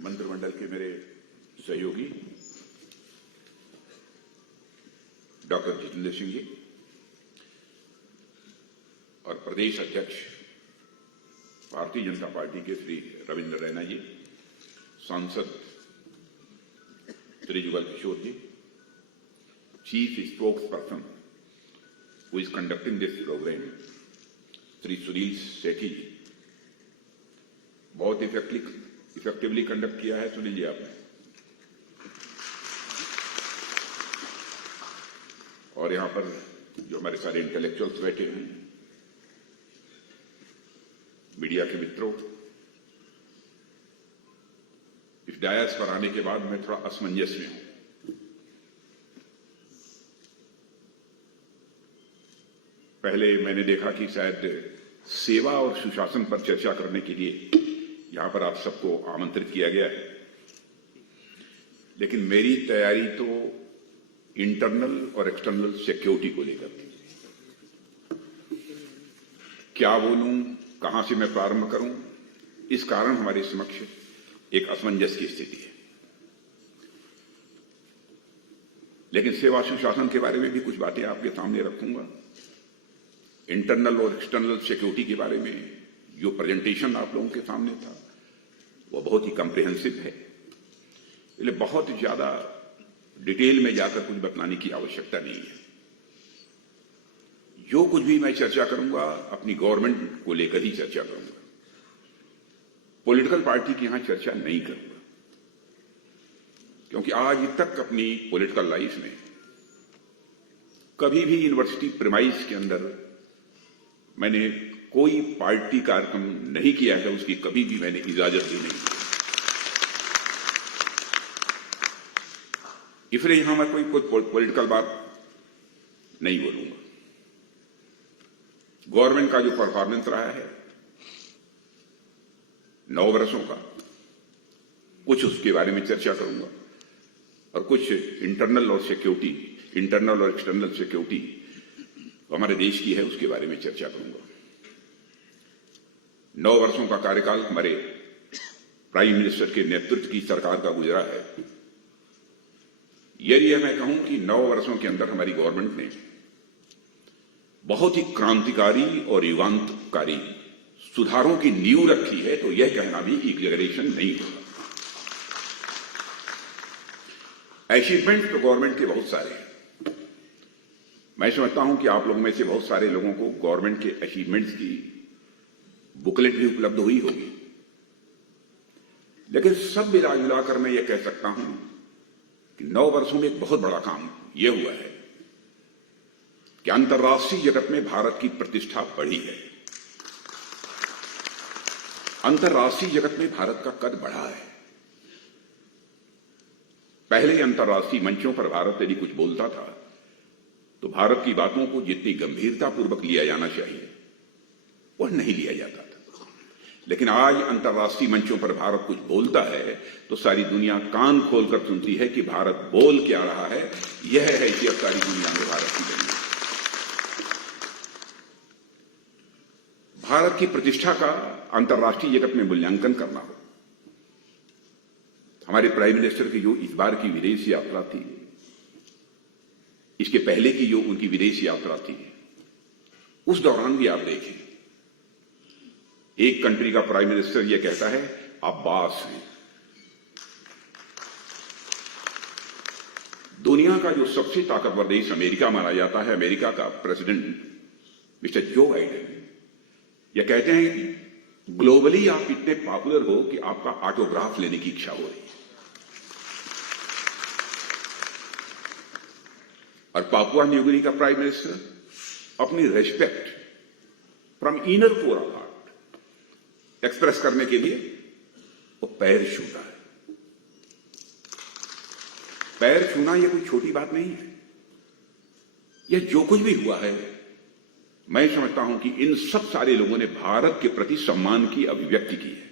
मंत्रिमंडल के मेरे सहयोगी डॉक्टर जितेंद्र सिंह जी और प्रदेश अध्यक्ष भारतीय जनता पार्टी के श्री रविंद्र रैना जी, सांसद Shri Jugal Kishore ji, chief spokesperson who is conducting this programme Shri Sunil Sethi ji, बहुत इफेक्टिवली कंडक्ट किया है सुनील जी आपने। और यहां पर जो हमारे सारे इंटेलेक्चुअल्स बैठे हैं, मीडिया के मित्रों, इस डायस पर आने के बाद मैं थोड़ा असमंजस में हूं। पहले मैंने देखा कि शायद सेवा और सुशासन पर चर्चा करने के लिए यहां पर आप सबको आमंत्रित किया गया है, लेकिन मेरी तैयारी तो इंटरनल और एक्सटर्नल सिक्योरिटी को लेकर, क्या बोलूं, कहां से मैं प्रारंभ करूं, इस कारण हमारे समक्ष एक असमंजस की स्थिति है। लेकिन सेवा सुशासन के बारे में भी कुछ बातें आपके सामने रखूंगा। इंटरनल और एक्सटर्नल सिक्योरिटी के बारे में जो प्रेजेंटेशन आप लोगों के सामने था वो बहुत ही कॉम्प्रिहेंसिव है, इसलिए बहुत ज्यादा डिटेल में जाकर कुछ बतलाने की आवश्यकता नहीं है। जो कुछ भी मैं चर्चा करूंगा अपनी गवर्नमेंट को लेकर ही चर्चा करूंगा, पॉलिटिकल पार्टी की यहां चर्चा नहीं करूंगा, क्योंकि आज तक अपनी पॉलिटिकल लाइफ में कभी भी यूनिवर्सिटी प्रीमाइस के अंदर मैंने कोई पार्टी कार्यक्रम नहीं किया है, उसकी कभी भी मैंने इजाजत दी नहीं। इसलिए यहां मैं कोई पॉलिटिकल बात नहीं बोलूंगा। गवर्नमेंट का जो परफॉर्मेंस रहा है 9 वर्षों का, कुछ उसके बारे में चर्चा करूंगा, और कुछ इंटरनल और एक्सटर्नल सिक्योरिटी हमारे देश की है उसके बारे में चर्चा करूंगा। 9 वर्षों का कार्यकाल हमारे प्राइम मिनिस्टर के नेतृत्व की सरकार का गुजरा है। यदि मैं कहूं कि 9 वर्षों के अंदर हमारी गवर्नमेंट ने बहुत ही क्रांतिकारी और युगांतकारी सुधारों की नींव रखी है, तो यह कहना भी एग्जैगरेशन नहीं होगा। अचीवमेंट तो गवर्नमेंट के बहुत सारे हैं। मैं समझता हूं कि आप लोगों में से बहुत सारे लोगों को गवर्नमेंट के अचीवमेंट्स की बुकलेट भी उपलब्ध हुई होगी, लेकिन सब मिलाकर मैं ये कह सकता हूं कि 9 वर्षों में एक बहुत बड़ा काम यह हुआ है कि अंतर्राष्ट्रीय जगत में भारत की प्रतिष्ठा बढ़ी है। अंतर्राष्ट्रीय जगत में भारत का कद बढ़ा है। पहले अंतर्राष्ट्रीय मंचों पर भारत यदि कुछ बोलता था तो भारत की बातों को जितनी गंभीरतापूर्वक लिया जाना चाहिए वह नहीं लिया जाता था, लेकिन आज अंतर्राष्ट्रीय मंचों पर भारत कुछ बोलता है तो सारी दुनिया कान खोलकर सुनती है कि भारत बोल क्या रहा है। यह हैसियत सारी दुनिया में भारत की बनी है। भारत की प्रतिष्ठा का अंतर्राष्ट्रीय जगत में मूल्यांकन करना हो। हमारे प्राइम मिनिस्टर की जो इस बार की विदेश यात्रा थी, इसके पहले की जो उनकी विदेश यात्रा थी, उस दौरान भी आप देखें, एक कंट्री का प्राइम मिनिस्टर यह कहता है अब्बास है। दुनिया का जो सबसे ताकतवर देश अमेरिका माना जाता है, अमेरिका का प्रेसिडेंट मिस्टर जो बाइडेन यह कहते हैं कि ग्लोबली आप इतने पॉपुलर हो कि आपका ऑटोग्राफ लेने की इच्छा हो रही है। और पापुआ न्यू गिनी का प्राइम मिनिस्टर अपनी respect from inner core of heart express करने के लिए वो पैर छूता है। पैर छूना यह कोई छोटी बात नहीं है। यह जो कुछ भी हुआ है, मैं समझता हूं कि इन सब सारे लोगों ने भारत के प्रति सम्मान की अभिव्यक्ति की है।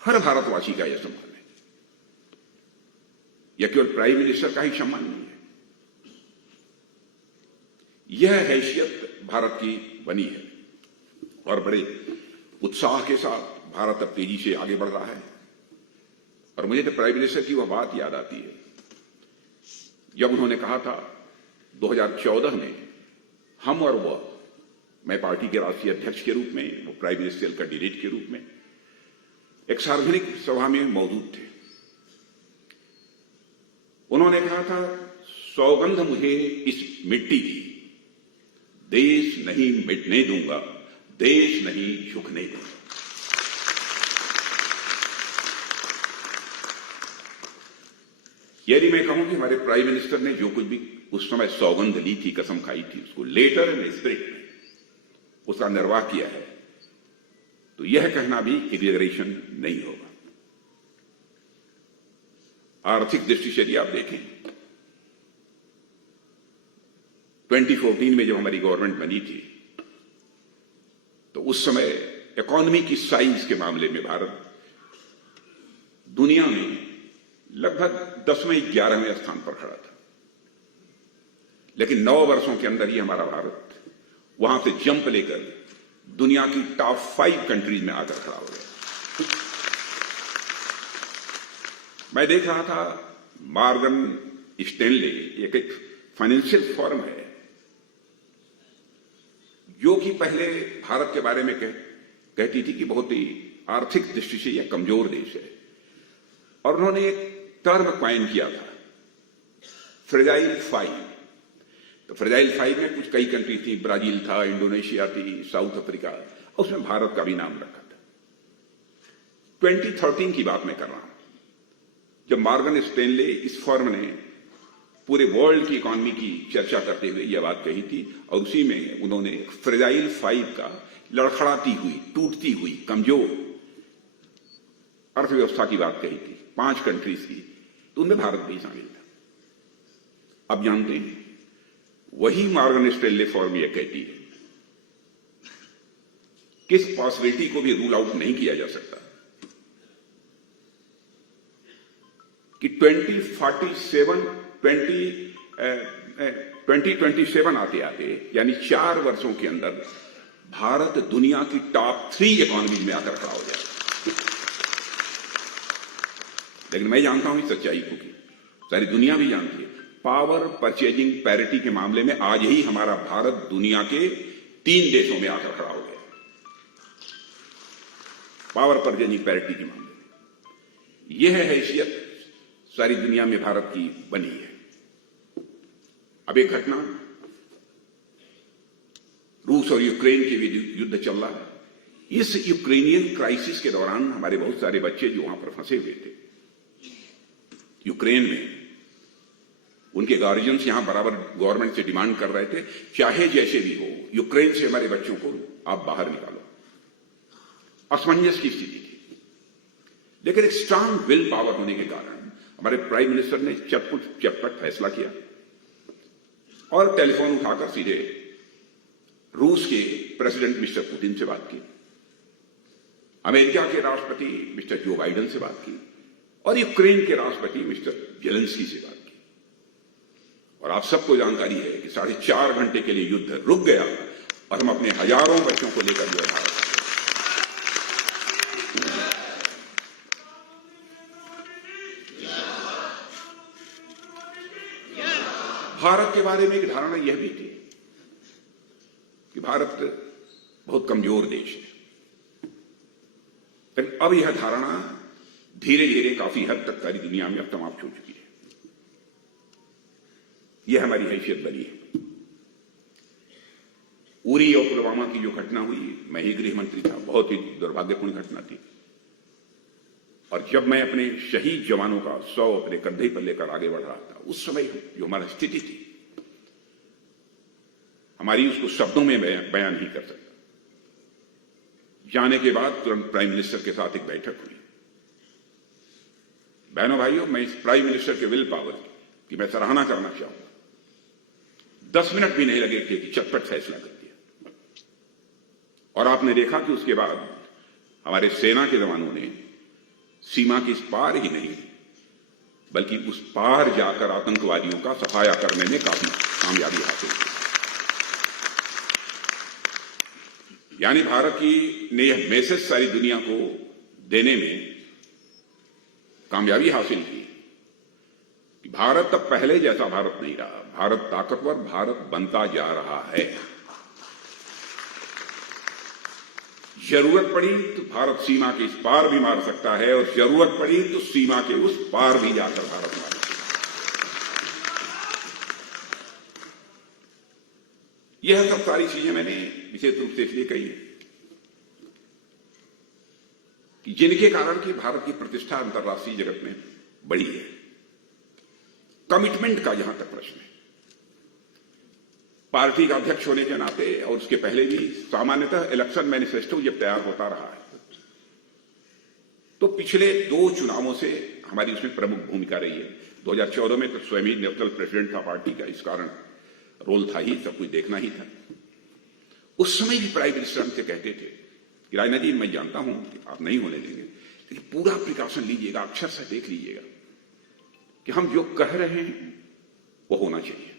हर भारतवासी का यह सम्मान है। यह केवल प्राइम मिनिस्टर का ही सम्मान नहीं है। यह हैसियत भारत की बनी है और बड़े उत्साह के साथ भारत अब तेजी से आगे बढ़ रहा है। और मुझे तो प्राइम मिनिस्टर की वह बात याद आती है जब उन्होंने कहा था 2014 में हम और वह, मैं पार्टी के राष्ट्रीय अध्यक्ष के रूप में, वो प्राइम मिनिस्ट्रियल कैंडिडेट के रूप में एक सार्वजनिक सभा में मौजूद थे। उन्होंने कहा था, सौगंध मुझे इस मिट्टी की, देश नहीं मिटने दूंगा, देश नहीं झुकने दूंगा। यदि मैं कहूं कि हमारे प्राइम मिनिस्टर ने जो कुछ भी उस समय सौगंध ली थी, कसम खाई थी, उसको लेटर एंड स्पिरिट में उसका निर्वाह किया है, तो यह कहना भी एग्जैजरेशन नहीं होगा। आर्थिक दृष्टि से यदि आप देखें, 2014 में जब हमारी गवर्नमेंट बनी थी तो उस समय इकोनॉमी की साइज के मामले में भारत दुनिया में लगभग 10वें 11वें स्थान पर खड़ा था, लेकिन 9 वर्षों के अंदर ही हमारा भारत वहां से जंप लेकर दुनिया की टॉप 5 कंट्रीज में आकर खड़ा हो गया। मैं देख रहा था मॉर्गन स्टैनले, एक फाइनेंशियल फर्म है जो कि पहले भारत के बारे में कहती थी कि बहुत ही आर्थिक दृष्टि से यह कमजोर देश है, और उन्होंने एक टर्म कॉइन किया था, फ्रेजाइल 5। तो फ्रेजाइल 5 में कुछ कई कंट्री थी, ब्राजील था, इंडोनेशिया थी, साउथ अफ्रीका, उसमें भारत का भी नाम रखा था। 2013 की बात मैं कर रहा हूं, जब मॉर्गन स्टैनले, इस फर्म ने पूरे वर्ल्ड की इकोनॉमी की चर्चा करते हुए यह बात कही थी, और उसी में उन्होंने फ्रेजाइल 5 का लड़खड़ाती हुई, टूटती हुई, कमजोर अर्थव्यवस्था की बात कही थी, 5 कंट्रीज की, तो उनमें भारत भी शामिल था। अब जानते हैं वही मॉर्गन स्टैनले फर्म यह कहती है कि इस पॉसिबिलिटी को भी रूल आउट नहीं किया जा सकता कि 2027 आते आते, यानी 4 वर्षों के अंदर भारत दुनिया की टॉप 3 इकोनॉमीज में आकर खड़ा हो जाएगा। लेकिन मैं जानता हूं इस सच्चाई को, कि सारी दुनिया भी जानती है, पावर परचेजिंग पैरिटी के मामले में आज ही हमारा भारत दुनिया के 3 देशों में आकर खड़ा हो गया। पावर परचेजिंग पैरिटी के मामले में यह हैसियत सारी दुनिया में भारत की बनी है। अब एक घटना, रूस और यूक्रेन के युद्ध चल रहा है। इस यूक्रेनियन क्राइसिस के दौरान हमारे बहुत सारे बच्चे जो वहां पर फंसे हुए थे यूक्रेन में, उनके गार्जियंस यहां बराबर गवर्नमेंट से डिमांड कर रहे थे, चाहे जैसे भी हो, यूक्रेन से हमारे बच्चों को आप बाहर निकालो। असमंजस की स्थिति थी, लेकिन एक स्ट्रांग विल पावर होने के कारण हमारे प्राइम मिनिस्टर ने चटपट फैसला किया और टेलीफोन उठाकर सीधे रूस के प्रेसिडेंट मिस्टर पुतिन से बात की, अमेरिका के राष्ट्रपति मिस्टर जो बाइडेन से बात की, और यूक्रेन के राष्ट्रपति मिस्टर जेलेंस्की से बात की। और आप सबको जानकारी है कि 4.5 घंटे के लिए युद्ध रुक गया और हम अपने हजारों बच्चों को लेकर जो है भारत के बारे में एक धारणा यह भी थी कि भारत बहुत कमजोर देश है, लेकिन अब यह धारणा धीरे धीरे काफी हद तक सारी दुनिया में अब समाप्त हो चुकी है। यह हमारी हैसियत बनी है। उरी और पुलवामा की जो घटना हुई, मैं ही गृह मंत्री था, बहुत ही दुर्भाग्यपूर्ण घटना थी, और जब मैं अपने शहीद जवानों का 100 अपने कंधे पर लेकर आगे बढ़ रहा था, उस समय जो हमारी स्थिति थी, हमारी उसको शब्दों में बयान नहीं कर सकता। जाने के बाद तुरंत प्राइम मिनिस्टर के साथ एक बैठक हुई। बहनों भाइयों, मैं इस प्राइम मिनिस्टर के विल पावर की मैं सराहना करना चाहूंगा। 10 मिनट भी नहीं लगे कि चटपट फैसला कर दिया, और आपने देखा कि उसके बाद हमारे सेना के जवानों ने सीमा के इस पार ही नहीं, बल्कि उस पार जाकर आतंकवादियों का सफाया करने में काफी कामयाबी हासिल की। यानी भारत की ने यह मैसेज सारी दुनिया को देने में कामयाबी हासिल की कि भारत अब पहले जैसा भारत नहीं रहा। भारत ताकतवर भारत बनता जा रहा है। जरूरत पड़ी तो भारत सीमा के इस पार भी मार सकता है और जरूरत पड़ी तो सीमा के उस पार भी जाकर भारत मार सकता है। यह सब सारी चीजें मैंने विशेष रूप से इसलिए कही है कि जिनके कारण कि भारत की प्रतिष्ठा अंतर्राष्ट्रीय जगत में बढ़ी है। कमिटमेंट का जहां तक प्रश्न है, पार्टी का अध्यक्ष होने के नाते और उसके पहले भी सामान्यतः इलेक्शन मैनिफेस्टो जब तैयार होता रहा है तो पिछले 2 चुनावों से हमारी उसमें प्रमुख भूमिका रही है। 2014 में तो स्वयं ही नेशनल प्रेसिडेंट था पार्टी का, इस कारण रोल था ही, सब कुछ देखना ही था। उस समय भी प्राइम मिनिस्टर हमसे कहते थे कि राजनाथ जी, मैं जानता हूं कि आप नहीं होने देंगे, लेकिन पूरा प्रिकॉशन लीजिएगा, अक्षर से देख लीजिएगा कि हम जो कह रहे हैं वो होना चाहिए।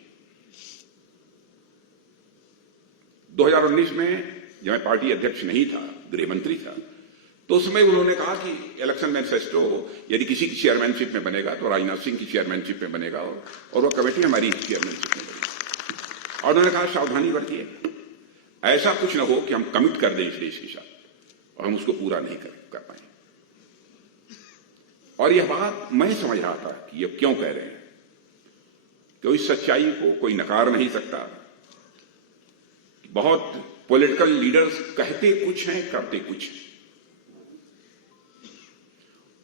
2019 में जब मैं पार्टी अध्यक्ष नहीं था, गृह मंत्री था, तो उस समय उन्होंने कहा कि इलेक्शन मैनिफेस्टो यदि किसी की चेयरमैनशिप में बनेगा तो राजनाथ सिंह की चेयरमैनशिप में बनेगा और वो कमेटी हमारी चेयरमैनशिप में बनेगी। और उन्होंने कहा सावधानी बरतिए, ऐसा कुछ ना हो कि हम कमिट कर दें इस देश के साथ और हम उसको पूरा नहीं कर पाए। और यह बात मैं समझ रहा था कि ये क्यों कह रहे हैं, क्योंकि इस सच्चाई को कोई नकार नहीं सकता। बहुत पॉलिटिकल लीडर्स कहते कुछ हैं, करते कुछ हैं।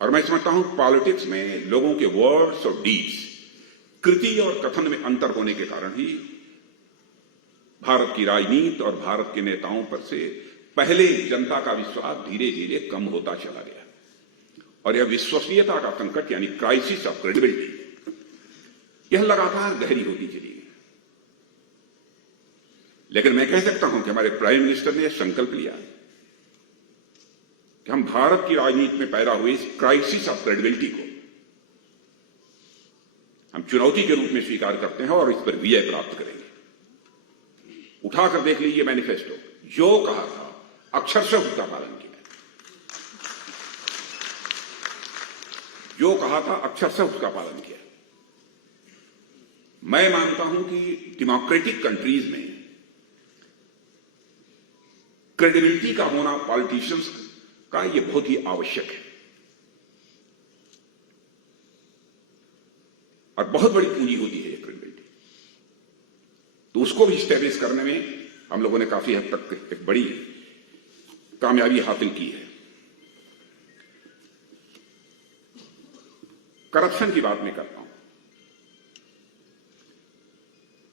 और मैं समझता हूं पॉलिटिक्स में लोगों के वर्ड्स और डीड्स, कृति और कथन में अंतर होने के कारण ही भारत की राजनीति और भारत के नेताओं पर से पहले जनता का विश्वास धीरे धीरे कम होता चला गया और यह विश्वसनीयता का संकट यानी क्राइसिस ऑफ क्रेडिबिलिटी, यह लगातार गहरी होती चली गई। लेकिन मैं कह सकता हूं कि हमारे प्राइम मिनिस्टर ने यह संकल्प लिया कि हम भारत की राजनीति में पैदा हुए इस क्राइसिस ऑफ क्रेडिबिलिटी को हम चुनौती के रूप में स्वीकार करते हैं और इस पर विजय प्राप्त करेंगे। उठाकर देख लीजिए मैनिफेस्टो, जो कहा था अक्षर से उसका पालन किया, जो कहा था अक्षर से उसका पालन किया। मैं मानता हूं कि डेमोक्रेटिक कंट्रीज में क्रेडिबिलिटी का होना पॉलिटिशियंस का यह बहुत ही आवश्यक है और बहुत बड़ी पूंजी होती है क्रेडिबिलिटी। तो उसको भी स्टैब्लिश करने में हम लोगों ने काफी हद तक एक बड़ी कामयाबी हासिल की है। करप्शन की बात मैं करता हूं।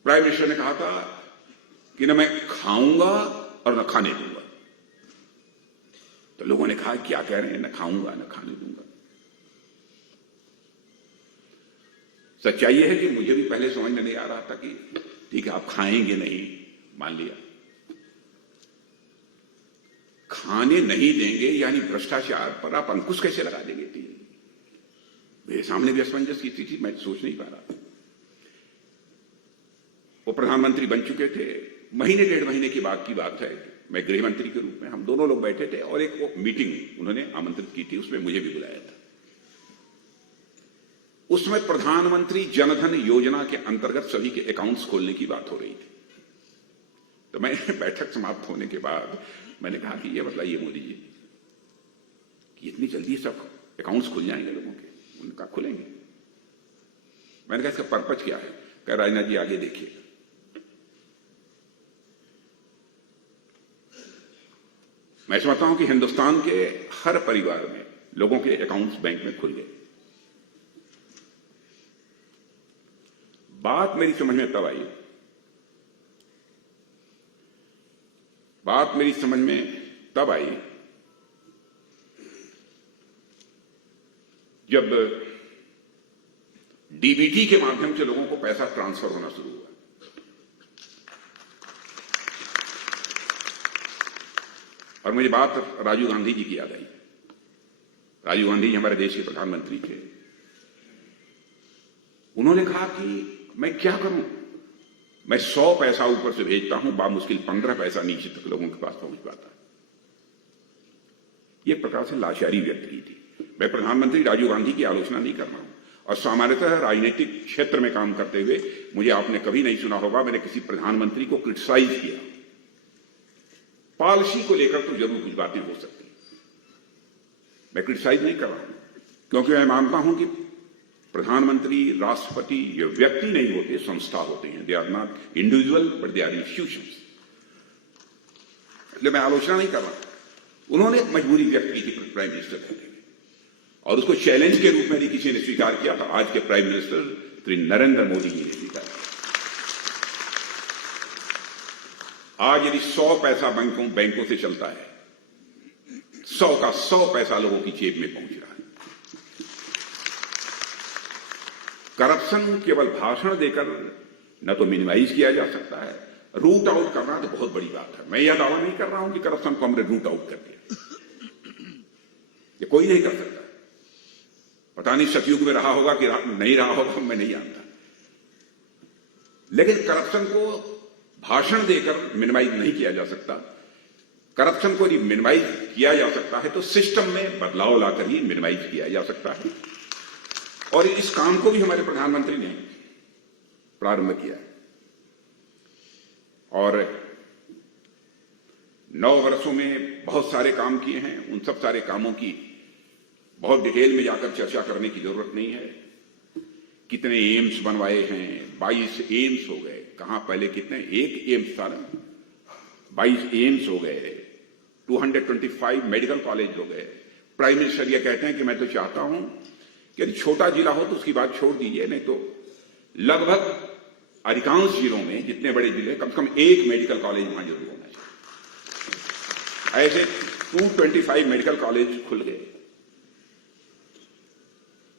प्राइम मिनिस्टर ने कहा था कि न मैं खाऊंगा और न खाने दूंगा। तो लोगों ने कहा क्या कह रहे हैं, न खाऊंगा न खाने दूंगा। सच्चाई यह है कि मुझे भी पहले समझ में नहीं आ रहा था कि ठीक है आप खाएंगे नहीं, मान लिया, खाने नहीं देंगे यानी भ्रष्टाचार पर आप अंकुश कैसे लगा देंगे? मेरे सामने भी असमंजस की स्थिति, मैं सोच नहीं पा रहा। वो प्रधानमंत्री बन चुके थे, महीने 1.5 महीने की बात है, मैं गृह मंत्री के रूप में, हम दोनों लोग बैठे थे और एक मीटिंग उन्होंने आमंत्रित की थी, उसमें मुझे भी बुलाया था। उसमें प्रधानमंत्री जनधन योजना के अंतर्गत सभी के अकाउंट्स खोलने की बात हो रही थी। तो मैं बैठक समाप्त होने के बाद मैंने कहा कि ये बताइए मोदी जी कि इतनी जल्दी सब अकाउंट्स खुल जाएंगे लोगों के? उनका खुलेंगे। मैंने कहा इसका पर्पज क्या है? कह राजनाथ जी आगे देखिए। मैं समझता हूं कि हिंदुस्तान के हर परिवार में लोगों के अकाउंट्स बैंक में खुल गए। बात मेरी समझ में तब आई, बात मेरी समझ में तब आई जब डीबीटी के माध्यम से लोगों को पैसा ट्रांसफर होना शुरू हुआ। और मुझे बात राजीव गांधी जी की याद आई। राजीव गांधी जी हमारे देश के प्रधानमंत्री थे। उन्होंने कहा कि मैं क्या करूं, मैं 100 पैसा ऊपर से भेजता हूं, बामुश्किल 15 पैसा नीचे तक लोगों के पास पहुंच पाता। यह प्रकार से लाचारी व्यक्त की थी। मैं प्रधानमंत्री राजीव गांधी की आलोचना नहीं कर रहा हूं, और सामान्यतः राजनीतिक क्षेत्र में काम करते हुए मुझे आपने कभी नहीं सुना होगा मैंने किसी प्रधानमंत्री को क्रिटिसाइज किया। पॉलिसी को लेकर तो जरूर कुछ बातें हो सकती, मैं क्रिटिसाइज नहीं कर रहा हूं, क्योंकि मैं मानता हूं कि प्रधानमंत्री, राष्ट्रपति ये व्यक्ति नहीं होते, संस्था होते हैं। They are not individual but they are institutions. इसलिए मैं आलोचना नहीं कर रहा। उन्होंने एक मजबूरी व्यक्त की थी प्राइम मिनिस्टर रहते हुए, और उसको चैलेंज के रूप में भी किसी ने स्वीकार किया था। आज के प्राइम मिनिस्टर श्री नरेंद्र मोदी जी ने स्वीकार किया। आज यदि 100 पैसा बैंकों से चलता है, 100 का 100 पैसा लोगों की जेब में पहुंच रहा है। करप्शन केवल भाषण देकर न तो मिनिमाइज किया जा सकता है, रूट आउट करना तो बहुत बड़ी बात है। मैं यह दावा नहीं कर रहा हूं कि करप्शन को हमने रूट आउट कर दिया, ये कोई नहीं कर सकता। पता नहीं सतयुग में रहा होगा कि नहीं रहा होगा, मैं नहीं जानता। लेकिन करप्शन को भाषण देकर मिनिमाइज नहीं किया जा सकता। करप्शन को यदि मिनिमाइज किया जा सकता है तो सिस्टम में बदलाव लाकर ही मिनिमाइज किया जा सकता है, और इस काम को भी हमारे प्रधानमंत्री ने प्रारंभ किया है। और 9 वर्षों में बहुत सारे काम किए हैं। उन सब सारे कामों की बहुत डिटेल में जाकर चर्चा करने की जरूरत नहीं है। कितने एम्स बनवाए हैं, 22 एम्स हो गए। कहां पहले कितने, एक एम्स था ना, 22 एम्स हो गए, 225 मेडिकल कॉलेज हो गए। प्राइम मिनिस्टर ये कहते हैं कि मैं तो चाहता हूं कि यदि छोटा जिला हो तो उसकी बात छोड़ दीजिए, नहीं तो लगभग अधिकांश जिलों में, जितने बड़े जिले, कम से कम एक मेडिकल कॉलेज वहां जरूर होना चाहिए। ऐसे 225 मेडिकल कॉलेज खुल गए।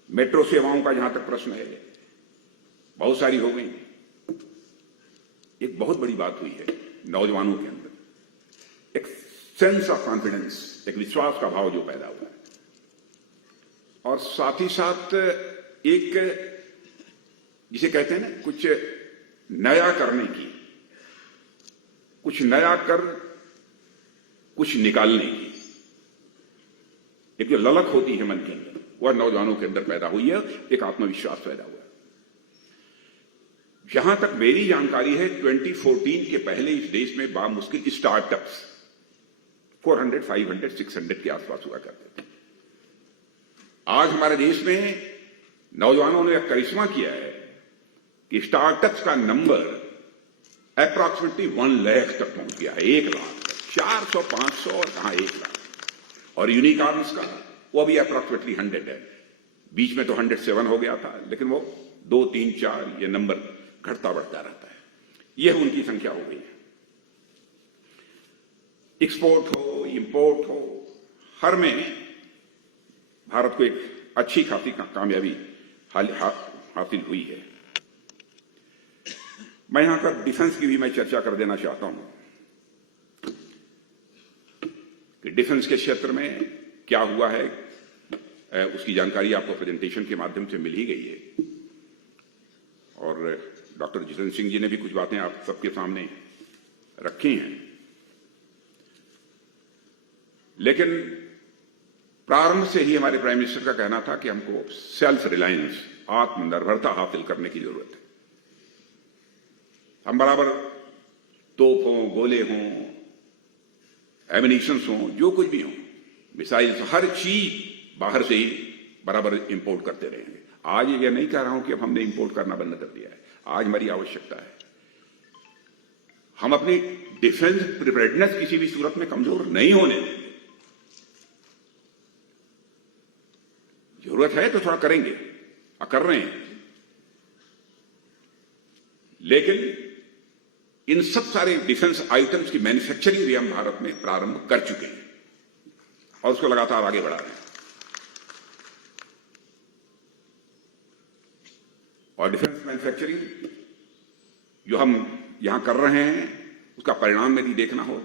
मेट्रो सेवाओं का जहां तक प्रश्न है, बहुत सारी हो गई। एक बहुत बड़ी बात हुई है नौजवानों के अंदर, एक सेंस ऑफ कॉन्फिडेंस, एक विश्वास का भाव जो पैदा हुआ है, और साथ ही साथ एक जिसे कहते हैं ना, कुछ नया करने की, कुछ नया कर कुछ निकालने की एक जो ललक होती है मन के अंदर, वह नौजवानों के अंदर पैदा हुई है। एक आत्मविश्वास पैदा हुआ है। जहां तक मेरी जानकारी है, 2014 के पहले इस देश में बामुश्किल स्टार्टअप्स 400, 500, 600 के आसपास हुआ करते थे। आज हमारे देश में नौजवानों ने एक करिश्मा किया है कि स्टार्टअप्स का नंबर अप्रॉक्सिमेटली 1 लाख तक पहुंच गया है। 1 लाख, 400, 500 और कहां 1 लाख। और यूनिकॉर्न्स का वो भी अप्रॉक्सिमेटली 100 है। बीच में तो 107 हो गया था, लेकिन वो 2, 3, 4 ये नंबर घटता बढ़ता रहता है। यह उनकी संख्या हो गई है। एक्सपोर्ट हो, इंपोर्ट हो, हर में भारत को एक अच्छी खासी कामयाबी हासिल हुई है। मैं यहां पर डिफेंस की भी मैं चर्चा कर देना चाहता हूं कि डिफेंस के क्षेत्र में क्या हुआ है, उसकी जानकारी आपको प्रेजेंटेशन के माध्यम से मिल ही गई है, और डॉक्टर जितेंद्र सिंह जी ने भी कुछ बातें आप सबके सामने रखी हैं। लेकिन प्रारंभ से ही हमारे प्राइम मिनिस्टर का कहना था कि हमको सेल्फ रिलायंस, आत्मनिर्भरता हासिल करने की जरूरत है। हम बराबर तोप हों, गोले हों, एमिनिशंस हों, जो कुछ भी हों, मिसाइल्स, हर चीज बाहर से ही बराबर इंपोर्ट करते रहेंगे। आज ये नहीं कह रहा हूं कि अब हमने इंपोर्ट करना बंद कर दिया है। आज हमारी आवश्यकता है हम अपनी डिफेंस प्रिपेयर्डनेस किसी भी सूरत में कमजोर नहीं होने देंगे। जरूरत है तो थोड़ा करेंगे, कर रहे हैं, लेकिन इन सब सारे डिफेंस आइटम्स की मैन्युफैक्चरिंग भी हम भारत में प्रारंभ कर चुके हैं और उसको लगातार आगे बढ़ा रहे हैं। और डिफेंस मैन्युफैक्चरिंग जो हम यहां कर रहे हैं, उसका परिणाम यदि देखना हो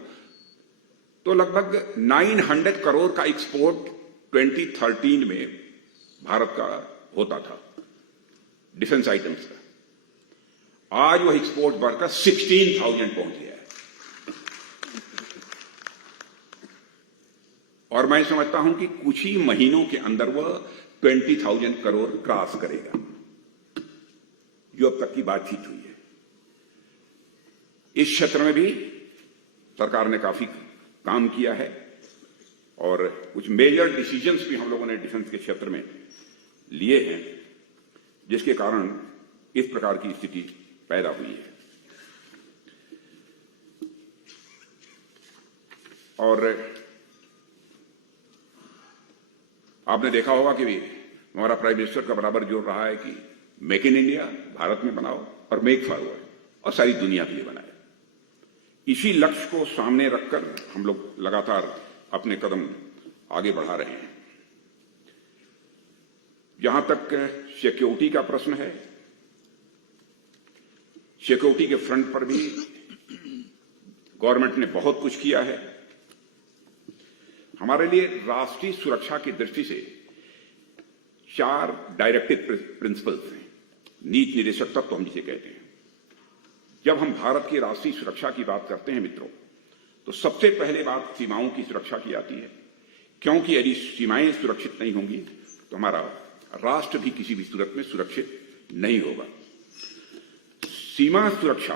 तो लगभग 900 करोड़ का एक्सपोर्ट 2013 में भारत का होता था डिफेंस आइटम्स का। आज वह एक्सपोर्ट बढ़कर 16,000 पहुंच गया है। और मैं समझता हूं कि कुछ ही महीनों के अंदर वह 20,000 करोड़ क्रॉस करेगा, जो अब तक की बातचीत हुई है। इस क्षेत्र में भी सरकार ने काफी काम किया है और कुछ मेजर डिसीजंस भी हम लोगों ने डिफेंस के क्षेत्र में लिए हैं, जिसके कारण इस प्रकार की स्थिति पैदा हुई है। और आपने देखा होगा कि हमारा प्राइम मिनिस्टर का बराबर जोर रहा है कि मेक इन इंडिया, भारत में बनाओ, और मेक फॉरवर्ड, और सारी दुनिया के लिए बनाए। इसी लक्ष्य को सामने रखकर हम लोग लगातार अपने कदम आगे बढ़ा रहे हैं। जहां तक सिक्योरिटी का प्रश्न है, सिक्योरिटी के फ्रंट पर भी गवर्नमेंट ने बहुत कुछ किया है। हमारे लिए राष्ट्रीय सुरक्षा की दृष्टि से 4 डायरेक्टिव प्रिंसिपल्स हैं, नीति निर्देशक तत्व तो हम जिसे कहते हैं। जब हम भारत की राष्ट्रीय सुरक्षा की बात करते हैं मित्रों, तो सबसे पहले बात सीमाओं की सुरक्षा की आती है, क्योंकि यदि सीमाएं सुरक्षित नहीं होंगी तो हमारा राष्ट्र भी किसी भी सूरत में सुरक्षित नहीं होगा। सीमा सुरक्षा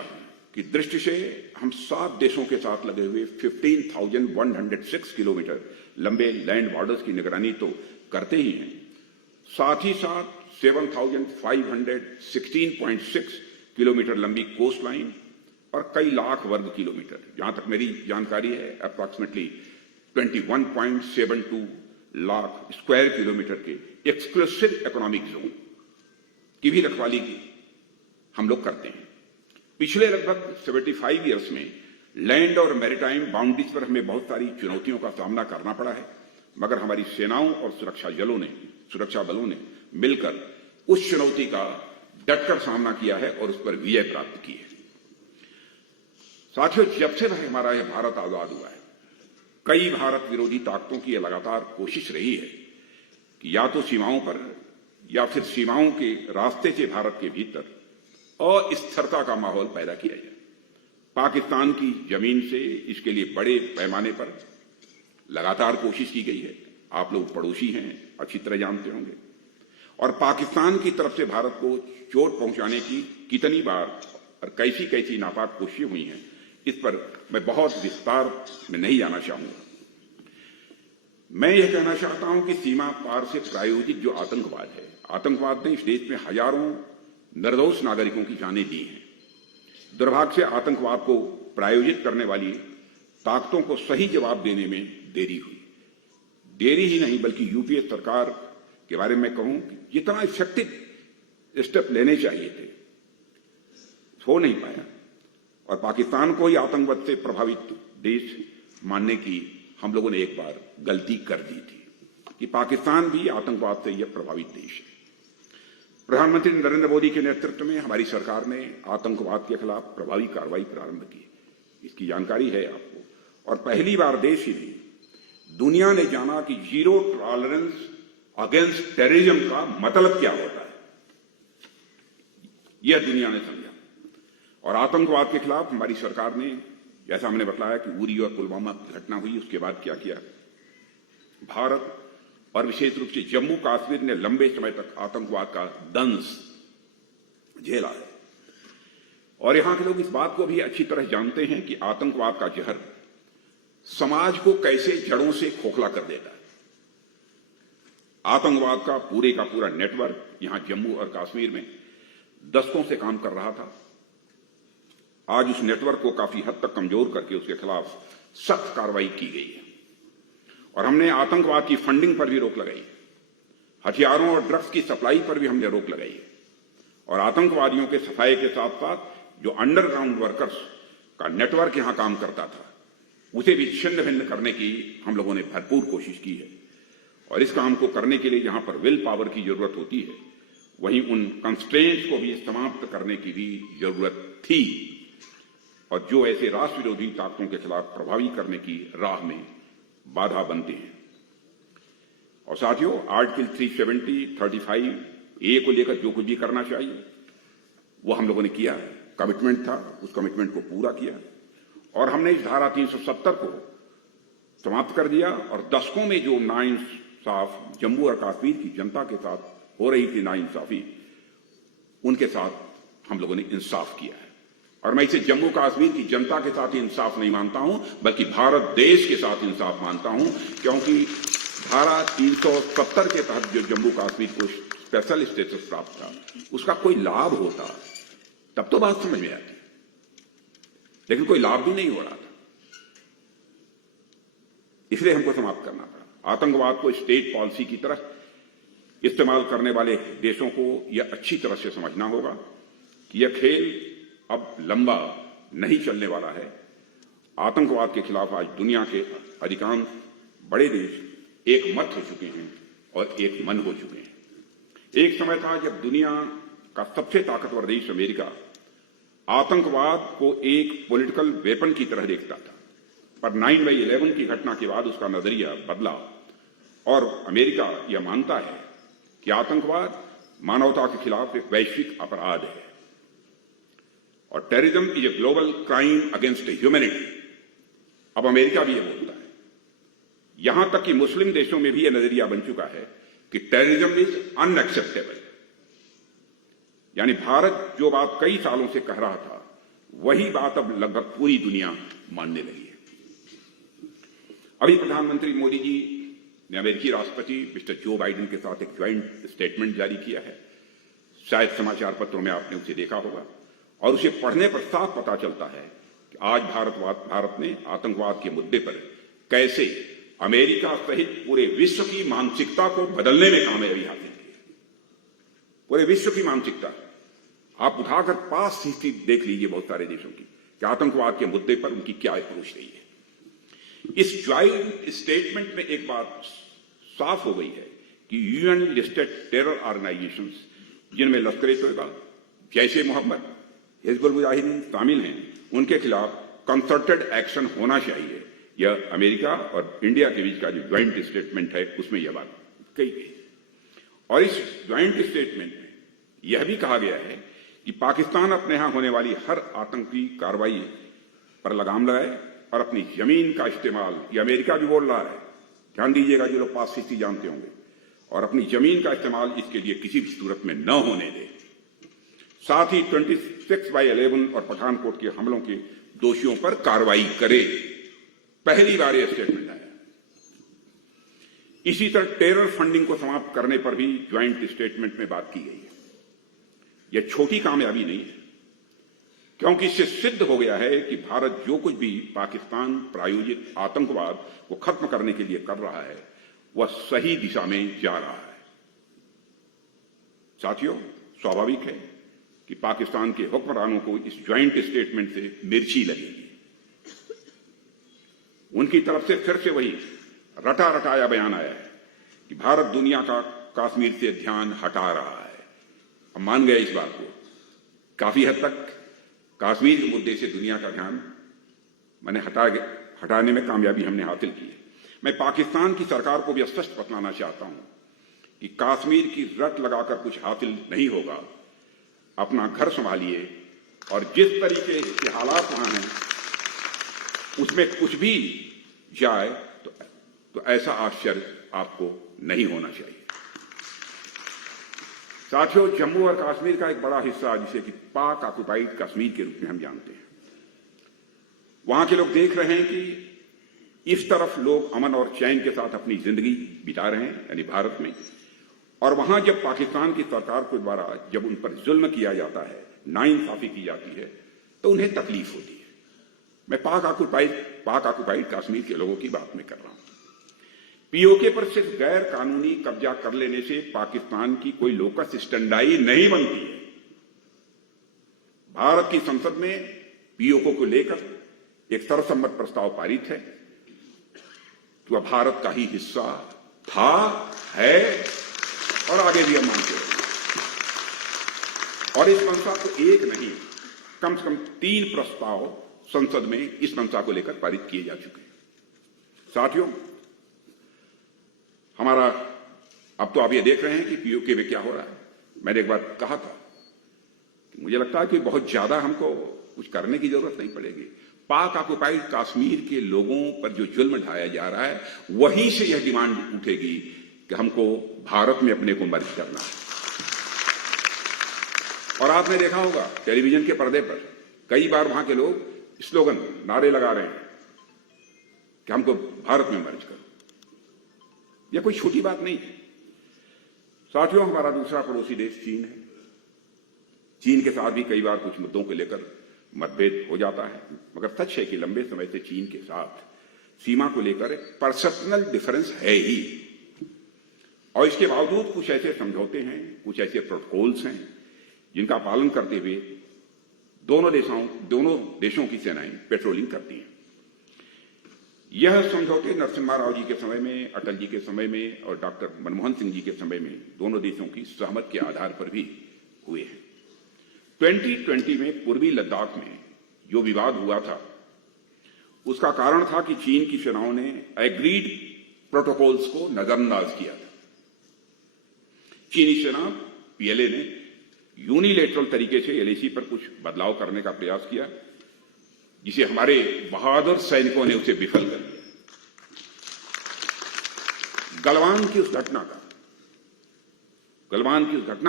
की दृष्टि से हम 7 देशों के साथ लगे हुए 15,106 किलोमीटर लंबे लैंड बॉर्डर्स की निगरानी तो करते ही हैं, साथ ही साथ 7,516.6 किलोमीटर लंबी कोस्ट लाइन और कई लाख वर्ग किलोमीटर, जहां तक मेरी जानकारी है अप्रॉक्सीमेटली 21.72 लाख स्क्वायर किलोमीटर के एक्सक्लूसिव इकोनॉमिक जोन की भी रखवाली की हम लोग करते हैं। पिछले लगभग 75 ईयर्स में लैंड और मैरीटाइम बाउंड्रीज पर हमें बहुत सारी चुनौतियों का सामना करना पड़ा है, मगर हमारी सेनाओं और सुरक्षा बलों ने मिलकर उस चुनौती का डटकर सामना किया है और उस पर विजय प्राप्त की है। साथियों, जब से हमारा यह भारत आजाद हुआ है, कई भारत विरोधी ताकतों की यह लगातार कोशिश रही है कि या तो सीमाओं पर या फिर सीमाओं के रास्ते से भारत के भीतर अस्थिरता का माहौल पैदा किया जाए। पाकिस्तान की जमीन से इसके लिए बड़े पैमाने पर लगातार कोशिश की गई है। आप लोग पड़ोसी हैं, अच्छी तरह जानते होंगे। और पाकिस्तान की तरफ से भारत को चोट पहुंचाने की कितनी बार और कैसी कैसी नापाक कोशिशें हुई हैं, इस पर मैं बहुत विस्तार में नहीं जाना चाहूंगा। मैं यह कहना चाहता हूं कि सीमा पार से प्रायोजित जो आतंकवाद है, आतंकवाद ने इस देश में हजारों निर्दोष नागरिकों की जानें दी हैं। दुर्भाग्य से आतंकवाद को प्रायोजित करने वाली ताकतों को सही जवाब देने में देरी हुई। देरी ही नहीं बल्कि यूपीए सरकार के बारे में कहूं कि जितना इफेक्टिव स्टेप लेने चाहिए थे हो नहीं पाया, और पाकिस्तान को ही आतंकवाद से प्रभावित देश मानने की हम लोगों ने एक बार गलती कर दी थी कि पाकिस्तान भी आतंकवाद से यह प्रभावित देश है। प्रधानमंत्री नरेंद्र मोदी के नेतृत्व में हमारी सरकार ने आतंकवाद के खिलाफ प्रभावी कार्रवाई प्रारंभ की, इसकी जानकारी है आपको। और पहली बार देश ही नहीं, दुनिया ने जाना कि जीरो टॉलरेंस अगेंस्ट टेररिज्म का मतलब क्या होता है, यह दुनिया ने समझा। और आतंकवाद के खिलाफ हमारी सरकार ने, जैसा हमने बताया कि उरी और पुलवामा की घटना हुई, उसके बाद क्या किया, भारत और विशेष रूप से जम्मू कश्मीर ने लंबे समय तक आतंकवाद का दंश झेला है। और यहां के लोग इस बात को भी अच्छी तरह जानते हैं कि आतंकवाद का जहर समाज को कैसे जड़ों से खोखला कर देता है। आतंकवाद का पूरा नेटवर्क यहां जम्मू और कश्मीर में दशकों से काम कर रहा था। आज उस नेटवर्क को काफी हद तक कमजोर करके उसके खिलाफ सख्त कार्रवाई की गई है। और हमने आतंकवाद की फंडिंग पर भी रोक लगाई, हथियारों और ड्रग्स की सप्लाई पर भी हमने रोक लगाई है। और आतंकवादियों के सफाई के साथ साथ जो अंडरग्राउंड वर्कर्स का नेटवर्क यहां काम करता था, उसे भी छिन्न भिन्न करने की हम लोगों ने भरपूर कोशिश की है। और इस काम को करने के लिए जहां पर विल पावर की जरूरत होती है, वहीं उन कंस्ट्रेंट्स को भी समाप्त करने की भी जरूरत थी, और जो ऐसे राष्ट्र विरोधी ताकतों के खिलाफ प्रभावी करने की राह में बाधा बनते हैं। और साथियों, आर्टिकल 370-35A को लेकर जो कुछ भी करना चाहिए वो हम लोगों ने किया, कमिटमेंट था, उस कमिटमेंट को पूरा किया। और हमने इस धारा 370 को समाप्त कर दिया और दशकों में जो नाइंसाफ जम्मू और कश्मीर की जनता के साथ हो रही थी, नाइंसाफी, उनके साथ हम लोगों ने इंसाफ किया है। और मैं इसे जम्मू कश्मीर की जनता के साथ ही इंसाफ नहीं मानता हूं, बल्कि भारत देश के साथ इंसाफ मानता हूं, क्योंकि धारा 370 के तहत जो जम्मू कश्मीर को स्पेशल स्टेटस प्राप्त था, उसका कोई लाभ होता तब तो बात समझ में आती, लेकिन कोई लाभ भी नहीं हो रहा था, इसलिए हमको समाप्त करना पड़ा। आतंकवाद को स्टेट पॉलिसी की तरह इस्तेमाल करने वाले देशों को यह अच्छी तरह से समझना होगा कि यह खेल अब लंबा नहीं चलने वाला है। आतंकवाद के खिलाफ आज दुनिया के अधिकांश बड़े देश एक मत हो चुके हैं और एक मन हो चुके हैं। एक समय था जब दुनिया का सबसे ताकतवर देश अमेरिका आतंकवाद को एक पॉलिटिकल वेपन की तरह देखता था, पर 9/11 की घटना के बाद उसका नजरिया बदला और अमेरिका यह मानता है कि आतंकवाद मानवता के खिलाफ एक वैश्विक अपराध है और terrorism is a global crime against humanity. अब अमेरिका भी यह बोलता है, यहां तक कि मुस्लिम देशों में भी यह नजरिया बन चुका है कि टेररिज्म इज अनएक्सेप्टेबल। यानी भारत जो बात कई सालों से कह रहा था, वही बात अब लगभग पूरी दुनिया मानने लगी है। अभी प्रधानमंत्री मोदी जी ने अमेरिकी राष्ट्रपति मिस्टर जो बाइडेन के साथ एक ज्वाइंट स्टेटमेंट जारी किया है, शायद समाचार पत्रों में आपने उसे देखा होगा, और उसे पढ़ने पर साफ पता चलता है कि आज भारत ने आतंकवाद के मुद्दे पर कैसे अमेरिका सहित पूरे विश्व की मानसिकता को बदलने में कामयाबी हासिल की है। पूरे विश्व की मानसिकता आप उठाकर पास हिस्ट्री देख लीजिए बहुत सारे देशों की, कि आतंकवाद के मुद्दे पर उनकी क्या अप्रोच रही है। इस ज्वाइंट स्टेटमेंट में एक बात साफ हो गई है कि यूएन लिस्टेड टेरर ऑर्गेनाइजेशंस, जिनमें लश्कर-ए-तोयबा, जैश-ए-मोहम्मद, हिजबुल मुजाहिदीन शामिल हैं, उनके खिलाफ कंसर्टेड एक्शन होना चाहिए। यह अमेरिका और इंडिया के बीच का जो ज्वाइंट स्टेटमेंट है, उसमें यह बात कही गई। और इस ज्वाइंट स्टेटमेंट में यह भी कहा गया है कि पाकिस्तान अपने यहां होने वाली हर आतंकी कार्रवाई पर लगाम लगाए और अपनी जमीन का इस्तेमाल, यह अमेरिका भी बोल रहा है, ध्यान दीजिएगा जो लोग पास हिस्ट्री जानते होंगे, और अपनी जमीन का इस्तेमाल इसके लिए किसी भी सूरत में न होने दे। साथ ही 26/11 और पठानकोट के हमलों के दोषियों पर कार्रवाई करे। पहली बार यह स्टेटमेंट आया। इसी तरह टेरर फंडिंग को समाप्त करने पर भी ज्वाइंट स्टेटमेंट में बात की गई है। यह छोटी कामयाबी नहीं है, क्योंकि इससे सिद्ध हो गया है कि भारत जो कुछ भी पाकिस्तान प्रायोजित आतंकवाद को खत्म करने के लिए कर रहा है, वह सही दिशा में जा रहा है। साथियों, स्वाभाविक है कि पाकिस्तान के हुक्मरानों को इस ज्वाइंट स्टेटमेंट से मिर्ची लगेगी। उनकी तरफ से फिर से वही रटा रटाया बयान आया है कि भारत दुनिया का कश्मीर से ध्यान हटा रहा है। हम मान गए इस बात को। काफी हद तक कश्मीर के मुद्दे से दुनिया का ध्यान हटाने में कामयाबी हमने हासिल की है। मैं पाकिस्तान की सरकार को भी स्पष्ट बतलाना चाहता हूं कि कश्मीर की रट लगाकर कुछ हासिल नहीं होगा। अपना घर संभालिए और जिस तरीके के हालात वहां हैं उसमें कुछ भी जाए तो ऐसा आश्चर्य आपको नहीं होना चाहिए। साथियों, जम्मू और कश्मीर का एक बड़ा हिस्सा, जिसे कि पाक ऑक्युपाइड कश्मीर के रूप में हम जानते हैं, वहां के लोग देख रहे हैं कि इस तरफ लोग अमन और चैन के साथ अपनी जिंदगी बिता रहे हैं, यानी भारत में, और वहां जब पाकिस्तान की सरकार के द्वारा जब उन पर जुल्म किया जाता है, नाइंसाफी की जाती है, तो उन्हें तकलीफ होती है। मैं पाक ऑक्युपाइड कश्मीर के लोगों की बात में कर रहा हूं। पीओके पर सिर्फ गैर कानूनी कब्जा कर लेने से पाकिस्तान की कोई लोकस स्टैंडाई नहीं बनती है। भारत की संसद में पीओके को लेकर एक सर्वसम्मत प्रस्ताव पारित है, तो वह भारत का ही हिस्सा था, है और आगे भी हम मानते हैं। और इस मंशा को एक नहीं, कम से कम 3 प्रस्ताव संसद में इस मंशा को लेकर पारित किए जा चुके हैं। साथियों, हमारा अब तो आप ये देख रहे हैं कि पीओके में क्या हो रहा है। मैंने एक बार कहा था कि मुझे लगता है कि बहुत ज्यादा हमको कुछ करने की जरूरत नहीं पड़ेगी। पाक ऑक्युपाइड कश्मीर के लोगों पर जो जुल्म ढाया जा रहा है, वहीं से यह डिमांड उठेगी कि हमको भारत में अपने को मर्ज करना है। और आपने देखा होगा टेलीविजन के पर्दे पर कई बार वहां के लोग स्लोगन, नारे लगा रहे हैं कि हमको भारत में मर्ज करो। यह कोई छोटी बात नहीं है। साथियों, हमारा दूसरा पड़ोसी देश चीन है। चीन के साथ भी कई बार कुछ मुद्दों को लेकर मतभेद हो जाता है, मगर सच है कि लंबे समय से चीन के साथ सीमा को लेकर एक पर्सनल डिफरेंस है ही। और इसके बावजूद कुछ ऐसे समझौते हैं, कुछ ऐसे प्रोटोकॉल्स हैं जिनका पालन करते हुए दोनों देशों की सेनाएं पेट्रोलिंग करती हैं। यह समझौते नरसिम्हा राव जी के समय में, अटल जी के समय में और डॉक्टर मनमोहन सिंह जी के समय में दोनों देशों की सहमति के आधार पर भी हुए हैं। 2020 में पूर्वी लद्दाख में जो विवाद हुआ था, उसका कारण था कि चीन की सेनाओं ने एग्रीड प्रोटोकॉल्स को नजरअंदाज किया था। चीनी सेना पीएलए ने यूनिलेटरल तरीके से एलएसी पर कुछ बदलाव करने का प्रयास किया, जिसे हमारे बहादुर सैनिकों ने उसे विफल कर दिया। गलवान की उस घटना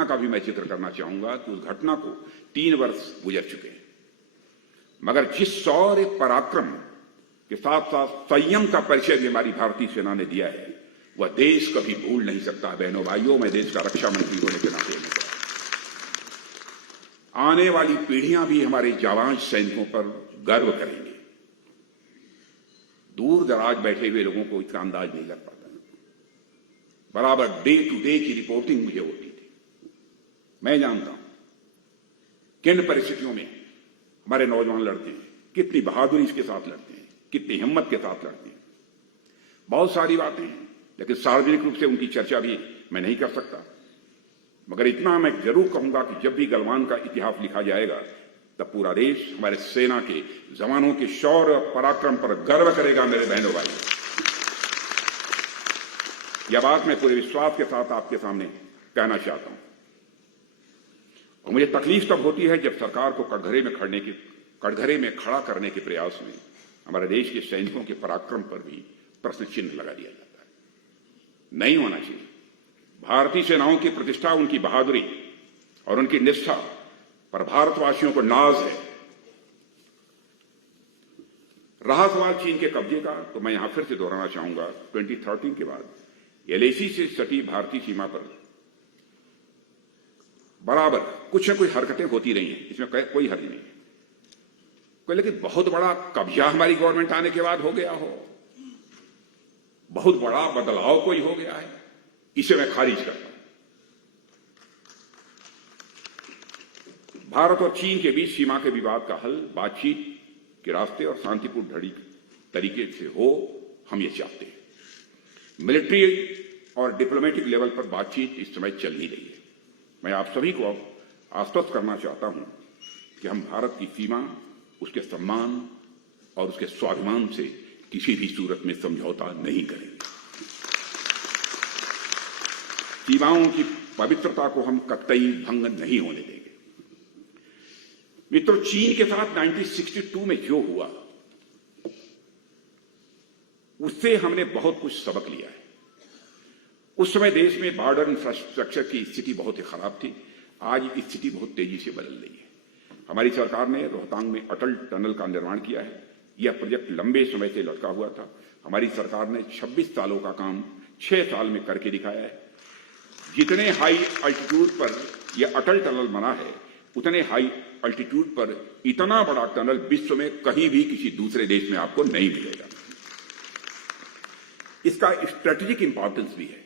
का भी मैं जिक्र करना चाहूंगा कि उस घटना को 3 वर्ष गुजर चुके हैं, मगर जिस शौर्य पराक्रम के साथ साथ संयम का परिचय भी हमारी भारतीय सेना ने दिया है, वह देश कभी भूल नहीं सकता। बहनों भाइयों, मैं देश का रक्षा मंत्री होने के नाते आने वाली पीढ़ियां भी हमारे जाबाज सैनिकों पर गर्व करेंगे। दूर दराज बैठे हुए लोगों को इसका अंदाज नहीं लग पाता। बराबर डे टू डे की रिपोर्टिंग मुझे होती थी। मैं जानता हूं किन परिस्थितियों में हमारे नौजवान लड़ते हैं, कितनी बहादुरी के साथ लड़ते हैं, कितनी हिम्मत के साथ लड़ते हैं। बहुत सारी बातें हैं, लेकिन सार्वजनिक रूप से उनकी चर्चा भी मैं नहीं कर सकता। मगर इतना मैं जरूर कहूंगा कि जब भी गलवान का इतिहास लिखा जाएगा, तब पूरा देश हमारे सेना के जवानों के शौर्य और पराक्रम पर गर्व करेगा। मेरे बहनों भाई, यह बात मैं पूरे विश्वास के साथ आपके सामने कहना चाहता हूं। और मुझे तकलीफ तब होती है जब सरकार को कटघरे में खड़ा करने के प्रयास में हमारे देश के सैनिकों के पराक्रम पर भी प्रश्न चिन्ह लगा दिया जाता है। नहीं होना चाहिए। भारतीय सेनाओं की प्रतिष्ठा, उनकी बहादुरी और उनकी निष्ठा पर भारतवासियों को नाज है। रहा सवाल चीन के कब्जे का, तो मैं यहां फिर से दोहराना चाहूंगा, 2013 के बाद एलएसी से सटी भारतीय सीमा पर बराबर कुछ न कुछ हरकतें होती रही हैं, इसमें कोई हर्ज नहीं है। लेकिन बहुत बड़ा कब्जा हमारी गवर्नमेंट आने के बाद हो गया हो, बहुत बड़ा बदलाव कोई हो गया है, इसे मैं खारिज करता हूं। भारत और चीन के बीच सीमा के विवाद का हल बातचीत के रास्ते और शांतिपूर्ण तरीके से हो, हम ये चाहते हैं। मिलिट्री और डिप्लोमेटिक लेवल पर बातचीत इस समय चल ही रही है। मैं आप सभी को आश्वस्त करना चाहता हूं कि हम भारत की सीमा, उसके सम्मान और उसके स्वाभिमान से किसी भी सूरत में समझौता नहीं करेंगे। सीमाओं की पवित्रता को हम कतई भंग नहीं होने देंगे। मित्रों, चीन के साथ 1962 में जो हुआ, उससे हमने बहुत कुछ सबक लिया है। उस समय देश में बॉर्डर इंफ्रास्ट्रक्चर की स्थिति बहुत ही खराब थी। आज स्थिति बहुत तेजी से बदल रही है। हमारी सरकार ने रोहतांग में अटल टनल का निर्माण किया है। यह प्रोजेक्ट लंबे समय से लटका हुआ था। हमारी सरकार ने 26 सालों का काम 6 साल में करके दिखाया है। जितने हाई अल्टीट्यूड पर यह अटल टनल बना है, उतने हाई अल्टीट्यूड पर इतना बड़ा टनल विश्व में कहीं भी किसी दूसरे देश में आपको नहीं मिलेगा। इसका स्ट्रेटेजिक इंपॉर्टेंस भी है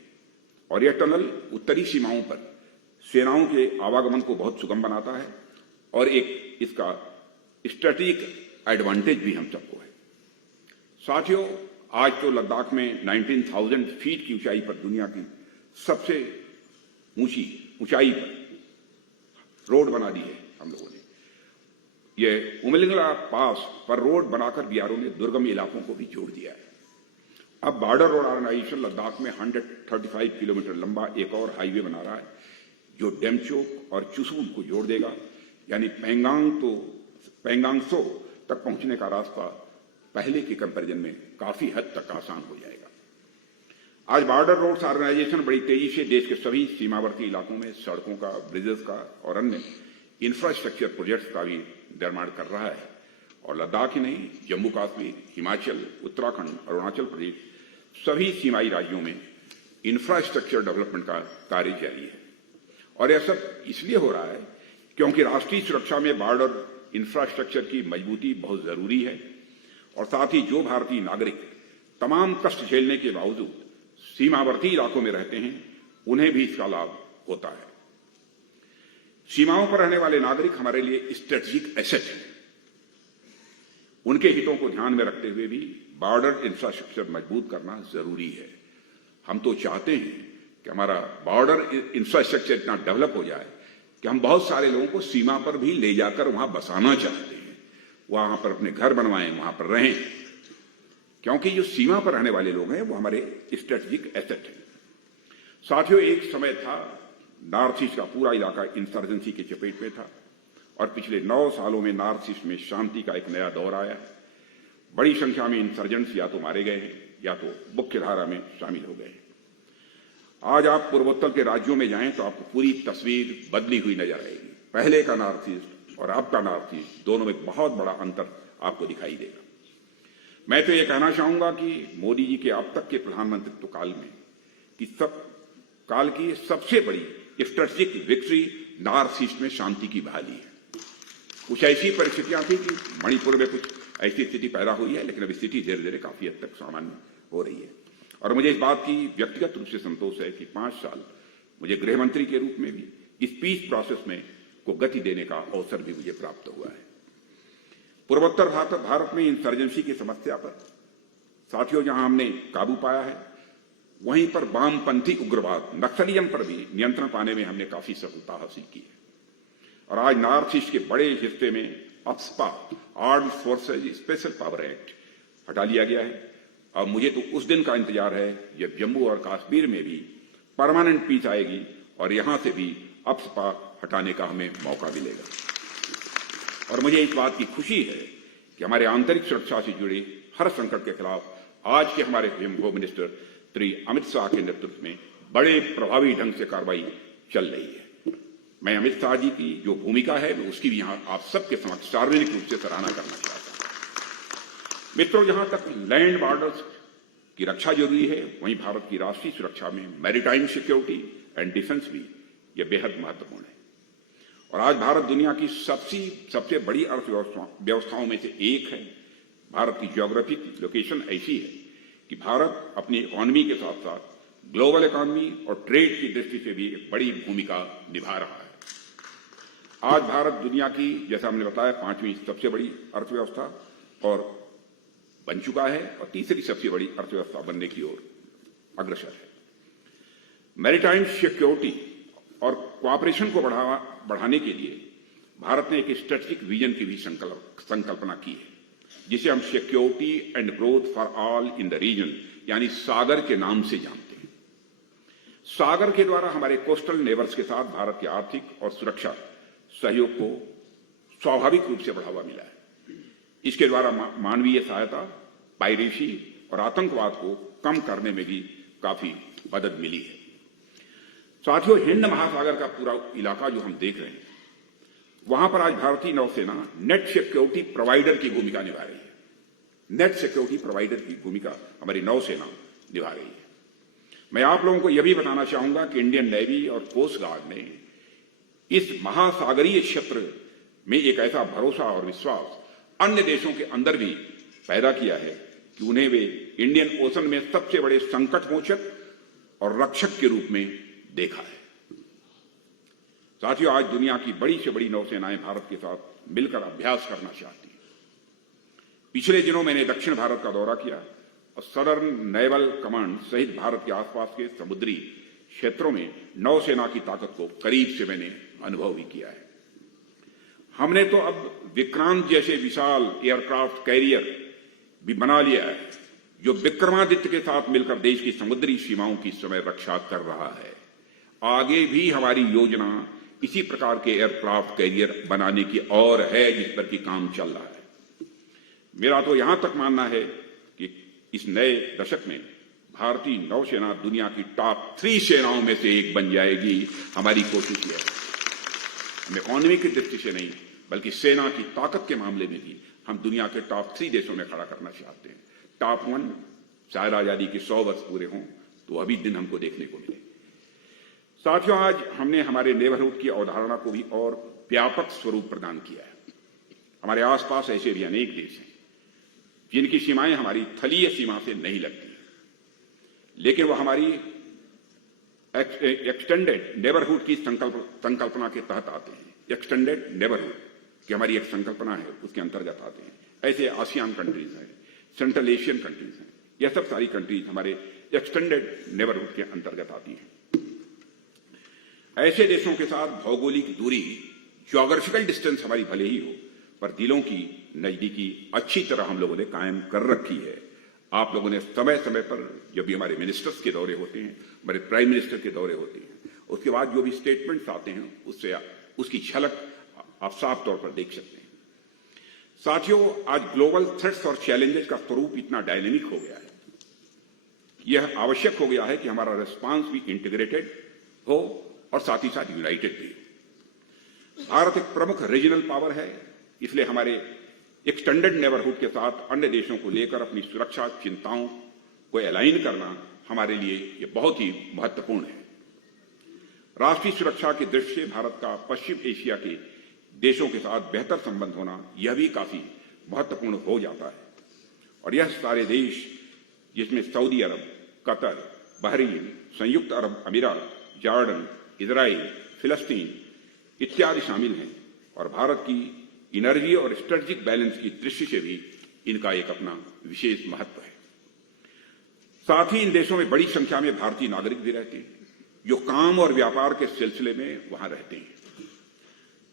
और यह टनल उत्तरी सीमाओं पर सेनाओं के आवागमन को बहुत सुगम बनाता है और एक इसका स्ट्रेटेजिक एडवांटेज भी हम सबको है। साथियों, आज तो लद्दाख में 19,000 फीट की ऊंचाई पर दुनिया की सबसे ऊंचाई पर रोड बना दी है हम लोगों ने। यह उमलिंगला पास पर रोड बनाकर बीआरओ ने दुर्गम इलाकों को भी जोड़ दिया है। अब बॉर्डर रोड ऑर्गेनाइजेशन लद्दाख में 135 किलोमीटर लंबा एक और हाईवे बना रहा है, जो डेमचोक और चुशूल को जोड़ देगा। यानी पैंगांग सो तक पहुंचने का रास्ता पहले के कंपैरिजन में काफी हद तक आसान हो जाएगा। आज बॉर्डर रोड्स ऑर्गेनाइजेशन बड़ी तेजी से देश के सभी सीमावर्ती इलाकों में सड़कों का, ब्रिजेस का और अन्य इंफ्रास्ट्रक्चर प्रोजेक्ट्स का भी निर्माण कर रहा है। और लद्दाख ही नहीं, जम्मू कश्मीर, हिमाचल, उत्तराखंड, अरुणाचल प्रदेश, सभी सीमाई राज्यों में इंफ्रास्ट्रक्चर डेवलपमेंट का कार्य जारी है। और यह सब इसलिए हो रहा है क्योंकि राष्ट्रीय सुरक्षा में बॉर्डर इंफ्रास्ट्रक्चर की मजबूती बहुत जरूरी है। और साथ ही जो भारतीय नागरिक तमाम कष्ट झेलने के बावजूद सीमावर्ती इलाकों में रहते हैं, उन्हें भी इसका लाभ होता है। सीमाओं पर रहने वाले नागरिक हमारे लिए स्ट्रेटेजिक एसेट हैं। उनके हितों को ध्यान में रखते हुए भी बॉर्डर इंफ्रास्ट्रक्चर मजबूत करना जरूरी है। हम तो चाहते हैं कि हमारा बॉर्डर इंफ्रास्ट्रक्चर इतना डेवलप हो जाए कि हम बहुत सारे लोगों को सीमा पर भी ले जाकर वहां बसाना चाहते हैं, वहां पर अपने घर बनवाएं, वहां पर रहें, क्योंकि जो सीमा पर रहने वाले लोग हैं वो हमारे स्ट्रेटेजिक एसेट हैं। साथियों, एक समय था नॉर्थ ईस्ट का पूरा इलाका इंसर्जेंसी के चपेट में था और पिछले 9 सालों में नॉर्थ ईस्ट में शांति का एक नया दौर आया। बड़ी संख्या में इंसर्जेंट्स या तो मारे गए हैं या तो मुख्य धारा में शामिल हो गए हैं। आज आप पूर्वोत्तर के राज्यों में जाएं तो आपको पूरी तस्वीर बदली हुई नजर आएगी। पहले का नॉर्थ ईस्ट और अब का नॉर्थ ईस्ट दोनों में बहुत बड़ा अंतर आपको दिखाई देगा। मैं तो ये कहना चाहूंगा कि मोदी जी के अब तक के प्रधानमंत्रित्व काल में कि काल की सबसे बड़ी स्ट्रेटेजिक विक्ट्री नॉर्थ ईस्ट में शांति की बहाली है। कुछ ऐसी परिस्थितियां थी कि मणिपुर में कुछ ऐसी स्थिति पैदा हुई है, लेकिन अब स्थिति धीरे धीरे काफी हद तक सामान्य हो रही है। और मुझे इस बात की व्यक्तिगत रूप से संतोष है कि 5 साल मुझे गृह मंत्री के रूप में भी इस पीस प्रोसेस में को गति देने का अवसर भी मुझे प्राप्त हुआ है। पूर्वोत्तर भारत में इंसर्जेंसी की समस्या पर साथियों जहां हमने काबू पाया है, वहीं पर वामपंथी उग्रवाद नक्सलिज्म पर भी नियंत्रण पाने में हमने काफी सफलता हासिल की है। और आज नॉर्थ ईस्ट के बड़े हिस्से में AFSPA, armed forces special power act हटा लिया गया है। अब मुझे तो उस दिन का इंतजार है जब जम्मू और कश्मीर में भी परमानेंट पीस आएगी और यहां से भी अफ्स्पा हटाने का हमें मौका मिलेगा। और मुझे इस बात की खुशी है कि हमारे आंतरिक सुरक्षा से जुड़े हर संकट के खिलाफ आज के हमारे होम मिनिस्टर श्री अमित शाह के नेतृत्व में बड़े प्रभावी ढंग से कार्रवाई चल रही है। मैं अमित शाह जी की जो भूमिका है मैं उसकी भी यहां आप सबके समक्ष सार्वजनिक रूप से सराहना करना चाहता हूं। मित्रों, जहां तक लैंड बॉर्डर्स की रक्षा जरूरी है, वहीं भारत की राष्ट्रीय सुरक्षा में मैरीटाइम सिक्योरिटी एंड डिफेंस भी यह बेहद महत्वपूर्ण है। और आज भारत दुनिया की सबसे बड़ी अर्थव्यवस्थाओं में से एक है। भारत की ज्योग्राफिक लोकेशन ऐसी है कि भारत अपनी इकोनॉमी के साथ साथ ग्लोबल इकोनॉमी और ट्रेड की दृष्टि से भी एक बड़ी भूमिका निभा रहा है। आज भारत दुनिया की, जैसा हमने बताया, 5वीं सबसे बड़ी अर्थव्यवस्था और बन चुका है और तीसरी सबसे बड़ी अर्थव्यवस्था बनने की ओर अग्रसर है। मैरीटाइम सिक्योरिटी और कोऑपरेशन को बढ़ाने के लिए भारत ने एक स्ट्रेटेजिक विजन की भी संकल्पना की है, जिसे हम security and growth for all in the region यानी सागर के नाम से जानते हैं। सागर के द्वारा हमारे कोस्टल नेबर्स के साथ भारत के आर्थिक और सुरक्षा सहयोग को स्वाभाविक रूप से बढ़ावा मिला है। इसके द्वारा मानवीय सहायता, पायरेसी और आतंकवाद को कम करने में भी काफी मदद मिली है। साथियों, हिंद महासागर का पूरा इलाका जो हम देख रहे हैं, वहां पर आज भारतीय नौसेना नेट सिक्योरिटी प्रोवाइडर की भूमिका निभा रही है। नेट सिक्योरिटी प्रोवाइडर की भूमिका हमारी नौसेना निभा रही है। मैं आप लोगों को यह भी बताना चाहूंगा कि इंडियन नेवी और कोस्ट गार्ड ने इस महासागरीय क्षेत्र में एक ऐसा भरोसा और विश्वास अन्य देशों के अंदर भी पैदा किया है कि उन्हें वे इंडियन ओशन में सबसे बड़े संकट मोचक और रक्षक के रूप में देखा है। साथियों, आज दुनिया की बड़ी से बड़ी नौसेनाएं भारत के साथ मिलकर अभ्यास करना चाहती हैं। पिछले दिनों मैंने दक्षिण भारत का दौरा किया और सदर्न नेवल कमांड सहित भारत के आसपास के समुद्री क्षेत्रों में नौसेना की ताकत को करीब से मैंने अनुभव भी किया है। हमने तो अब विक्रांत जैसे विशाल एयरक्राफ्ट कैरियर भी बना लिया है, जो विक्रमादित्य के साथ मिलकर देश की समुद्री सीमाओं की समय रक्षा कर रहा है। आगे भी हमारी योजना इसी प्रकार के एयरक्राफ्ट कैरियर बनाने की और है, जिस पर कि काम चल रहा है। मेरा तो यहां तक मानना है कि इस नए दशक में भारतीय नौसेना दुनिया की टॉप 3 सेनाओं में से एक बन जाएगी। हमारी कोशिश यह है, हम इकोनॉमी की दृष्टि से नहीं बल्कि सेना की ताकत के मामले में भी हम दुनिया के टॉप 3 देशों में खड़ा करना चाहते हैं। टॉप 1 शायद आजादी के 100 वर्ष पूरे हों तो अभी दिन हमको देखने को मिले। साथियों, आज हमने हमारे नेबरहुड की अवधारणा को भी और व्यापक स्वरूप प्रदान किया है। हमारे आसपास ऐसे भी अनेक देश हैं जिनकी सीमाएं हमारी थलीय सीमा से नहीं लगती, लेकिन वह हमारी एक्सटेंडेड नेबरहुड की संकल्पना के तहत आते हैं। एक्सटेंडेड नेबरहुड की हमारी एक संकल्पना है, उसके अंतर्गत आते हैं। ऐसे आसियान कंट्रीज हैं, सेंट्रल एशियन कंट्रीज हैं, यह सब सारी कंट्रीज हमारे एक्सटेंडेड नेबरहुड के अंतर्गत आती हैं। ऐसे देशों के साथ भौगोलिक दूरी, ज्योग्राफिकल डिस्टेंस हमारी भले ही हो, पर दिलों की नजदीकी अच्छी तरह हम लोगों ने कायम कर रखी है। आप लोगों ने समय समय पर, जब भी हमारे मिनिस्टर्स के दौरे होते हैं, हमारे प्राइम मिनिस्टर के दौरे होते हैं, उसके बाद जो भी स्टेटमेंट्स आते हैं उससे उसकी झलक आप साफ तौर पर देख सकते हैं। साथियों, आज ग्लोबल थ्रेट्स और चैलेंजेस का स्वरूप इतना डायनेमिक हो गया है, यह आवश्यक हो गया है कि हमारा रिस्पांस भी इंटीग्रेटेड हो और साथ ही साथ यूनाइटेड भी। भारत एक प्रमुख रीजनल पावर है, इसलिए हमारे एक्सटेंडेड नेबरहुड के साथ अन्य देशों को लेकर अपनी सुरक्षा चिंताओं को अलाइन करना हमारे लिए ये बहुत ही महत्वपूर्ण है। राष्ट्रीय सुरक्षा की दृष्टि से भारत का पश्चिम एशिया के देशों के साथ बेहतर संबंध होना यह भी काफी महत्वपूर्ण हो जाता है। और यह सारे देश, जिसमें सऊदी अरब, कतर, बहरीन, संयुक्त अरब अमीरात, जॉर्डन, इजराइल, फिलिस्तीन इत्यादि शामिल हैं, और भारत की एनर्जी और स्ट्रेटेजिक बैलेंस की दृष्टि से भी इनका एक अपना विशेष महत्व है। साथ ही इन देशों में बड़ी संख्या में भारतीय नागरिक भी रहते हैं जो काम और व्यापार के सिलसिले में वहां रहते हैं।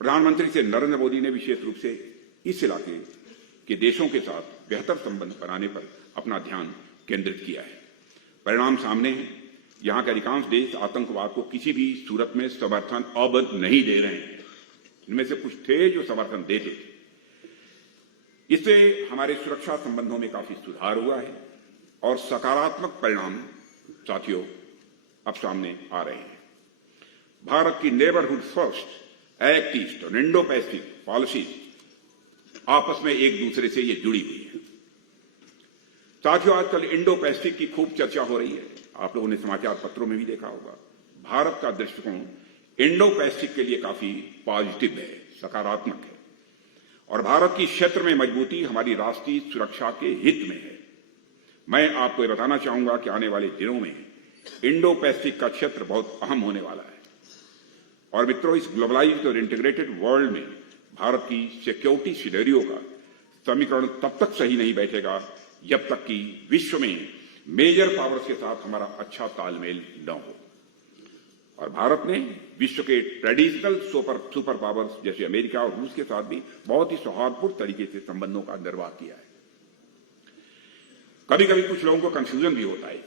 प्रधानमंत्री से नरेंद्र मोदी ने विशेष रूप से इस इलाके के देशों के साथ बेहतर संबंध बनाने पर अपना ध्यान केंद्रित किया है। परिणाम सामने है, यहां के अधिकांश देश आतंकवाद को किसी भी सूरत में समर्थन अब नहीं दे रहे हैं। इनमें से कुछ थे जो समर्थन देते थे। इससे हमारे सुरक्षा संबंधों में काफी सुधार हुआ है और सकारात्मक परिणाम साथियों अब सामने आ रहे हैं। भारत की नेबरहुड फर्स्ट, एक्ट ईस्ट और इंडो पैसिफिक पॉलिसी आपस में एक दूसरे से ये जुड़ी हुई है। साथियों, आजकल इंडो पैसिफिक की खूब चर्चा हो रही है, आप लोगों ने समाचार पत्रों में भी देखा होगा। भारत का दृष्टिकोण इंडो पैसिफिक के लिए काफी पॉजिटिव है, सकारात्मक है, और भारत की क्षेत्र में मजबूती हमारी राष्ट्रीय सुरक्षा के हित में है। मैं आपको ये बताना चाहूंगा कि आने वाले दिनों में इंडो पैसिफिक का क्षेत्र बहुत अहम होने वाला है। और मित्रों, इस ग्लोबलाइज्ड और इंटीग्रेटेड वर्ल्ड में भारत की सिक्योरिटी सिनेरियो का समीकरण तब तक सही नहीं बैठेगा जब तक कि विश्व में मेजर पावर्स के साथ हमारा अच्छा तालमेल न हो। और भारत ने विश्व के ट्रेडिशनल सुपर पावर्स जैसे अमेरिका और रूस के साथ भी बहुत ही सौहार्दपूर्ण तरीके से संबंधों का निर्वाह किया है। कभी कभी कुछ लोगों को कंफ्यूजन भी होता है,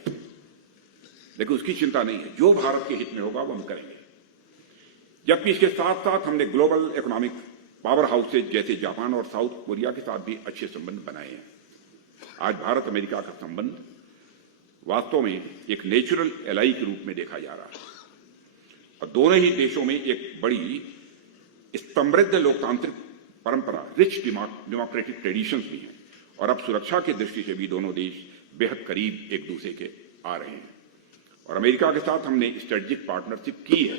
लेकिन उसकी चिंता नहीं है। जो भारत के हित में होगा वो हम करेंगे। जबकि इसके साथ साथ हमने ग्लोबल इकोनॉमिक पावर हाउसेज जैसे जापान और साउथ कोरिया के साथ भी अच्छे संबंध बनाए हैं। आज भारत अमेरिका का संबंध वास्तव में एक नेचुरल एलाई के रूप में देखा जा रहा है, और दोनों ही देशों में एक बड़ी समृद्ध लोकतांत्रिक परंपरा, रिच डेमोक्रेटिक ट्रेडिशंस भी हैं, और अब सुरक्षा की दृष्टि से भी दोनों देश बेहद करीब एक दूसरे के आ रहे हैं। और अमेरिका के साथ हमने स्ट्रेटेजिक पार्टनरशिप की है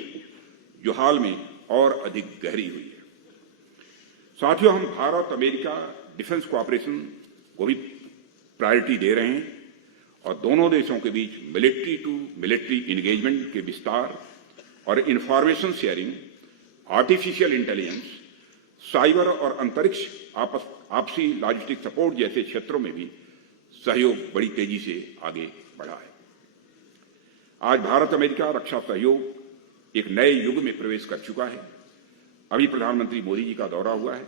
जो हाल में और अधिक गहरी हुई है। साथियों, हम भारत अमेरिका डिफेंस कोऑपरेशन को भी प्रायोरिटी दे रहे हैं, और दोनों देशों के बीच मिलिट्री टू मिलिट्री इंगेजमेंट के विस्तार और information sharing, artificial intelligence, cyber और अंतरिक्ष आपसी लॉजिस्टिक सपोर्ट जैसे क्षेत्रों में भी सहयोग बड़ी तेजी से आगे बढ़ा है। आज भारत अमेरिका रक्षा सहयोग एक नए युग में प्रवेश कर चुका है। अभी प्रधानमंत्री मोदी जी का दौरा हुआ है,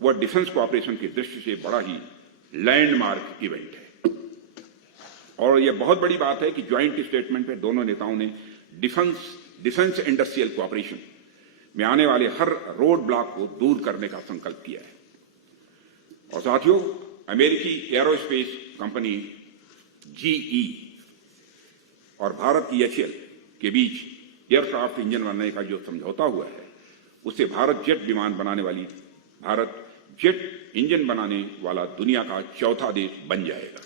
वह डिफेंस कोऑपरेशन की दृष्टि से बड़ा ही लैंडमार्क इवेंट है, और यह बहुत बड़ी बात है कि ज्वाइंट स्टेटमेंट में दोनों नेताओं ने डिफेंस इंडस्ट्रियल कोऑपरेशन में आने वाले हर रोड ब्लॉक को दूर करने का संकल्प किया है। और साथियों, अमेरिकी एरोस्पेस कंपनी GE और भारत की HAL के बीच एयरक्राफ्ट इंजन बनाने का जो समझौता हुआ है, उससे भारत जेट इंजन बनाने वाला दुनिया का चौथा देश बन जाएगा।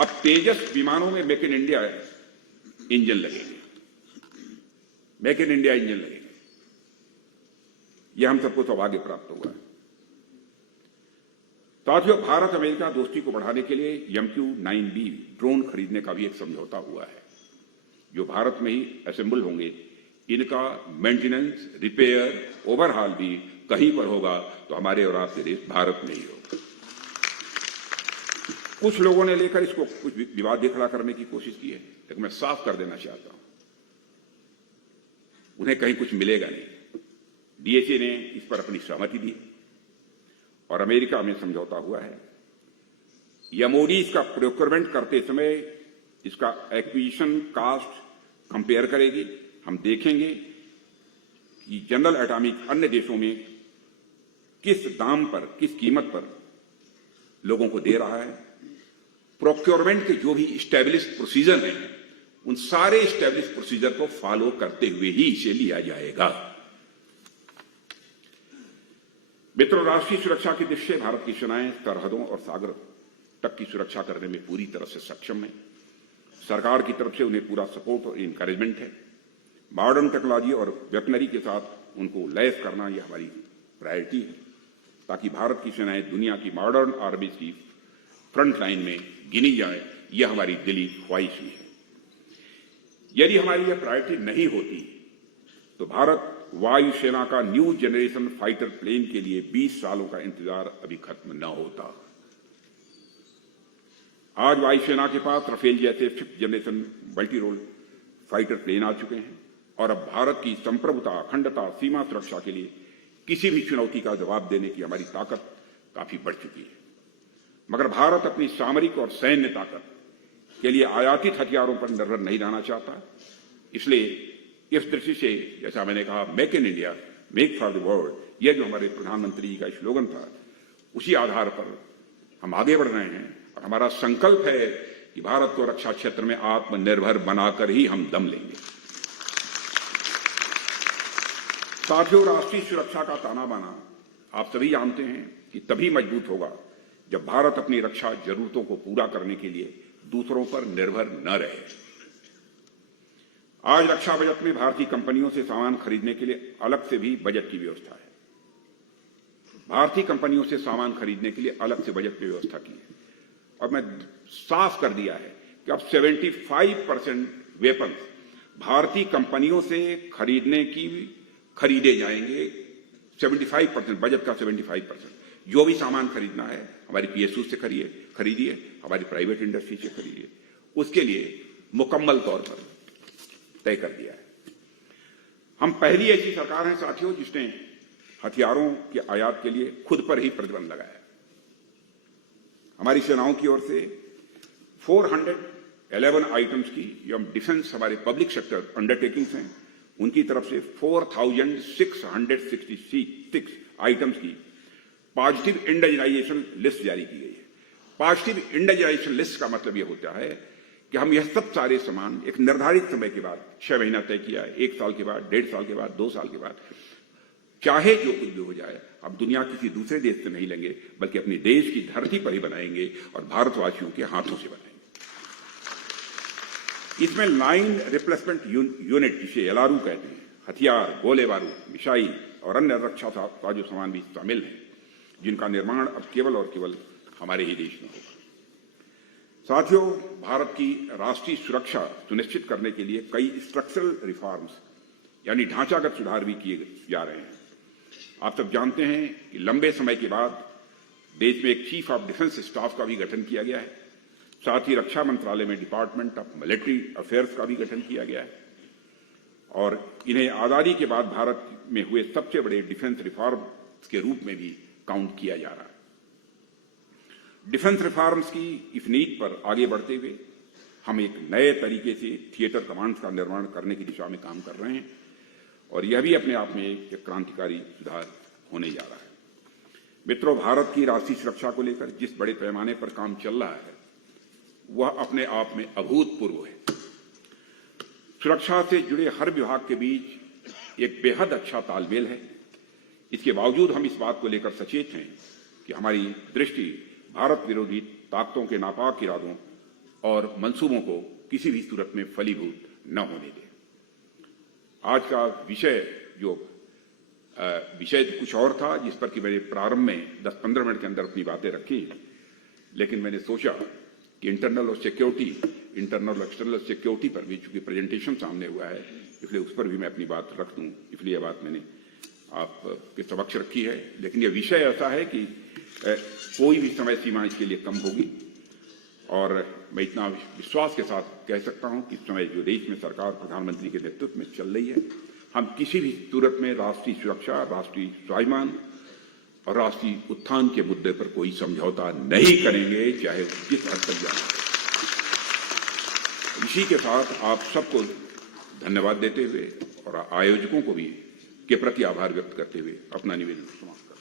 अब तेजस विमानों में मेक इन इंडिया इंजन लगेंगे, मेक इन इंडिया इंजन लगेंगे। यह हम सबको सौभाग्य प्राप्त होगा। साथियों, भारत अमेरिका दोस्ती को बढ़ाने के लिए MQ-9B ड्रोन खरीदने का भी एक समझौता हुआ है, जो भारत में ही असेंबल होंगे। इनका मेंटेनेंस, रिपेयर, ओवरहॉल भी कहीं पर होगा तो हमारे और आपके देश भारत में ही होगा। कुछ लोगों ने लेकर इसको कुछ विवाद खड़ा करने की कोशिश की है, लेकिन मैं साफ कर देना चाहता हूं, उन्हें कहीं कुछ मिलेगा नहीं। DHA ने इस पर अपनी सहमति दी और अमेरिका में समझौता हुआ है। MOD इसका प्रोक्योरमेंट करते समय इसका एक्विजिशन कास्ट कंपेयर करेगी। हम देखेंगे कि जनरल एटॉमिक अन्य देशों में किस दाम पर, किस कीमत पर लोगों को दे रहा है। प्रोक्योरमेंट के जो भी स्टैब्लिश्ड प्रोसीजर हैं, उन सारे स्टैब्लिश्ड प्रोसीजर को फॉलो करते हुए ही इसे लिया जाएगा। मित्रों, राष्ट्रीय सुरक्षा की दृष्टि से भारत की सेनाएं सरहदों और सागर तक की सुरक्षा करने में पूरी तरह से सक्षम है। सरकार की तरफ से उन्हें पूरा सपोर्ट और इंकरेजमेंट है। मॉडर्न टेक्नोलॉजी और वेपनरी के साथ उनको लैस करना यह हमारी प्रायोरिटी है, ताकि भारत की सेनाएं दुनिया की मॉडर्न आर्मीज की फ्रंट लाइन में गिनी जाए। यह हमारी दिली ख्वाहिश ही है। यदि हमारी यह प्रायोरिटी नहीं होती तो भारत वायुसेना का न्यू जनरेशन फाइटर प्लेन के लिए 20 सालों का इंतजार अभी खत्म न होता। आज वायुसेना के पास राफेल जैसे 5th generation multi role fighter plane आ चुके हैं और अब भारत की संप्रभुता, अखंडता, सीमा सुरक्षा के लिए किसी भी चुनौती का जवाब देने की हमारी ताकत काफी बढ़ चुकी है। मगर भारत अपनी सामरिक और सैन्य ताकत के लिए आयातित हथियारों पर निर्भर नहीं रहना चाहता। इसलिए इस दृष्टि से, जैसा मैंने कहा, make in India, make for the world, यह जो हमारे प्रधानमंत्री जी का स्लोगन था, उसी आधार पर हम आगे बढ़ रहे हैं और हमारा संकल्प है कि भारत को रक्षा क्षेत्र में आत्मनिर्भर बनाकर ही हम दम लेंगे। साथियों, राष्ट्रीय सुरक्षा का ताना बाना आप सभी जानते हैं कि तभी मजबूत होगा जब भारत अपनी रक्षा जरूरतों को पूरा करने के लिए दूसरों पर निर्भर न रहे। आज रक्षा बजट में भारतीय कंपनियों से सामान खरीदने के लिए अलग से भी बजट की व्यवस्था है। भारतीय कंपनियों से सामान खरीदने के लिए अलग से बजट की व्यवस्था की है और मैं साफ कर दिया है कि अब 75% वेपन्स भारतीय कंपनियों से खरीदे जाएंगे। 75% बजट का 75%। जो भी सामान खरीदना है हमारी PSU से खरीदिए, हमारी प्राइवेट इंडस्ट्री से खरीदिए, उसके लिए मुकम्मल तौर पर तय कर दिया है। हम पहली ऐसी सरकार हैं साथियों जिसने हथियारों के आयात के लिए खुद पर ही प्रतिबंध लगाया। हमारी सेनाओं की ओर से 411 आइटम्स की, जो हम डिफेंस हमारे पब्लिक सेक्टर अंडरटेकिंग्स हैं, उनकी तरफ से 4666 आइटम्स की पॉजिटिव इंडाइजेशन लिस्ट जारी की गई है। पॉजिटिव इंडाइजेशन लिस्ट का मतलब यह होता है कि हम यह सब सारे सामान एक निर्धारित समय के बाद, 6 महीना तय किया है, 1 साल के बाद, 1.5 साल के बाद, 2 साल के बाद, चाहे जो कुछ भी हो जाए, अब दुनिया किसी दूसरे देश से नहीं लेंगे, बल्कि अपने देश की धरती पर ही बनाएंगे और भारतवासियों के हाथों से बनाएंगे। इसमें लाइन रिप्लेसमेंट यूनिट, जिसे LRU कहते हैं, हथियार, गोले बारूद, मिसाइल और अन्य रक्षा साजो सामान भी शामिल हैं, जिनका निर्माण अब केवल और केवल हमारे ही देश में होगा। साथियों, भारत की राष्ट्रीय सुरक्षा सुनिश्चित करने के लिए कई स्ट्रक्चरल रिफॉर्म्स यानी ढांचागत सुधार भी किए जा रहे हैं। आप सब जानते हैं कि लंबे समय के बाद देश में एक चीफ ऑफ डिफेंस स्टाफ का भी गठन किया गया है। साथ ही रक्षा मंत्रालय में डिपार्टमेंट ऑफ मिलिट्री अफेयर्स का भी गठन किया गया है और इन्हें आजादी के बाद भारत में हुए सबसे बड़े डिफेंस रिफॉर्म्स के रूप में भी काउंट किया जा रहा है। डिफेंस रिफॉर्म्स की इस नीति पर आगे बढ़ते हुए हम एक नए तरीके से थिएटर कमांड्स का निर्माण करने की दिशा में काम कर रहे हैं और यह भी अपने आप में एक क्रांतिकारी सुधार होने जा रहा है। मित्रों, भारत की राष्ट्रीय सुरक्षा को लेकर जिस बड़े पैमाने पर काम चल रहा है वह अपने आप में अभूतपूर्व है। सुरक्षा से जुड़े हर विभाग के बीच एक बेहद अच्छा तालमेल है। इसके बावजूद हम इस बात को लेकर सचेत हैं कि हमारी दृष्टि भारत विरोधी ताकतों के नापाक इरादों और मंसूबों को किसी भी सूरत में फलीभूत न होने दें। आज का विषय कुछ और था, जिस पर कि मैंने प्रारंभ में 10-15 मिनट के अंदर अपनी बातें रखी, लेकिन मैंने सोचा कि इंटरनल और एक्सटर्नल सिक्योरिटी पर भी चूंकि प्रेजेंटेशन सामने हुआ है, इसलिए उस पर भी मैं अपनी बात रख दूं, इसलिए यह बात मैंने आपके समक्ष रखी है। लेकिन यह विषय ऐसा है कि कोई भी समय सीमा इसके लिए कम होगी और मैं इतना विश्वास के साथ कह सकता हूं कि इस समय जो देश में सरकार प्रधानमंत्री के नेतृत्व में चल रही है, हम किसी भी सूरत में राष्ट्रीय सुरक्षा, राष्ट्रीय स्वाभिमान और राष्ट्रीय उत्थान के मुद्दे पर कोई समझौता नहीं करेंगे, चाहे जिस हद तक जाए। इसी के साथ आप सबको धन्यवाद देते हुए और आयोजकों को भी के प्रति आभार व्यक्त करते हुए अपना निवेदन समाप्त करता हूं।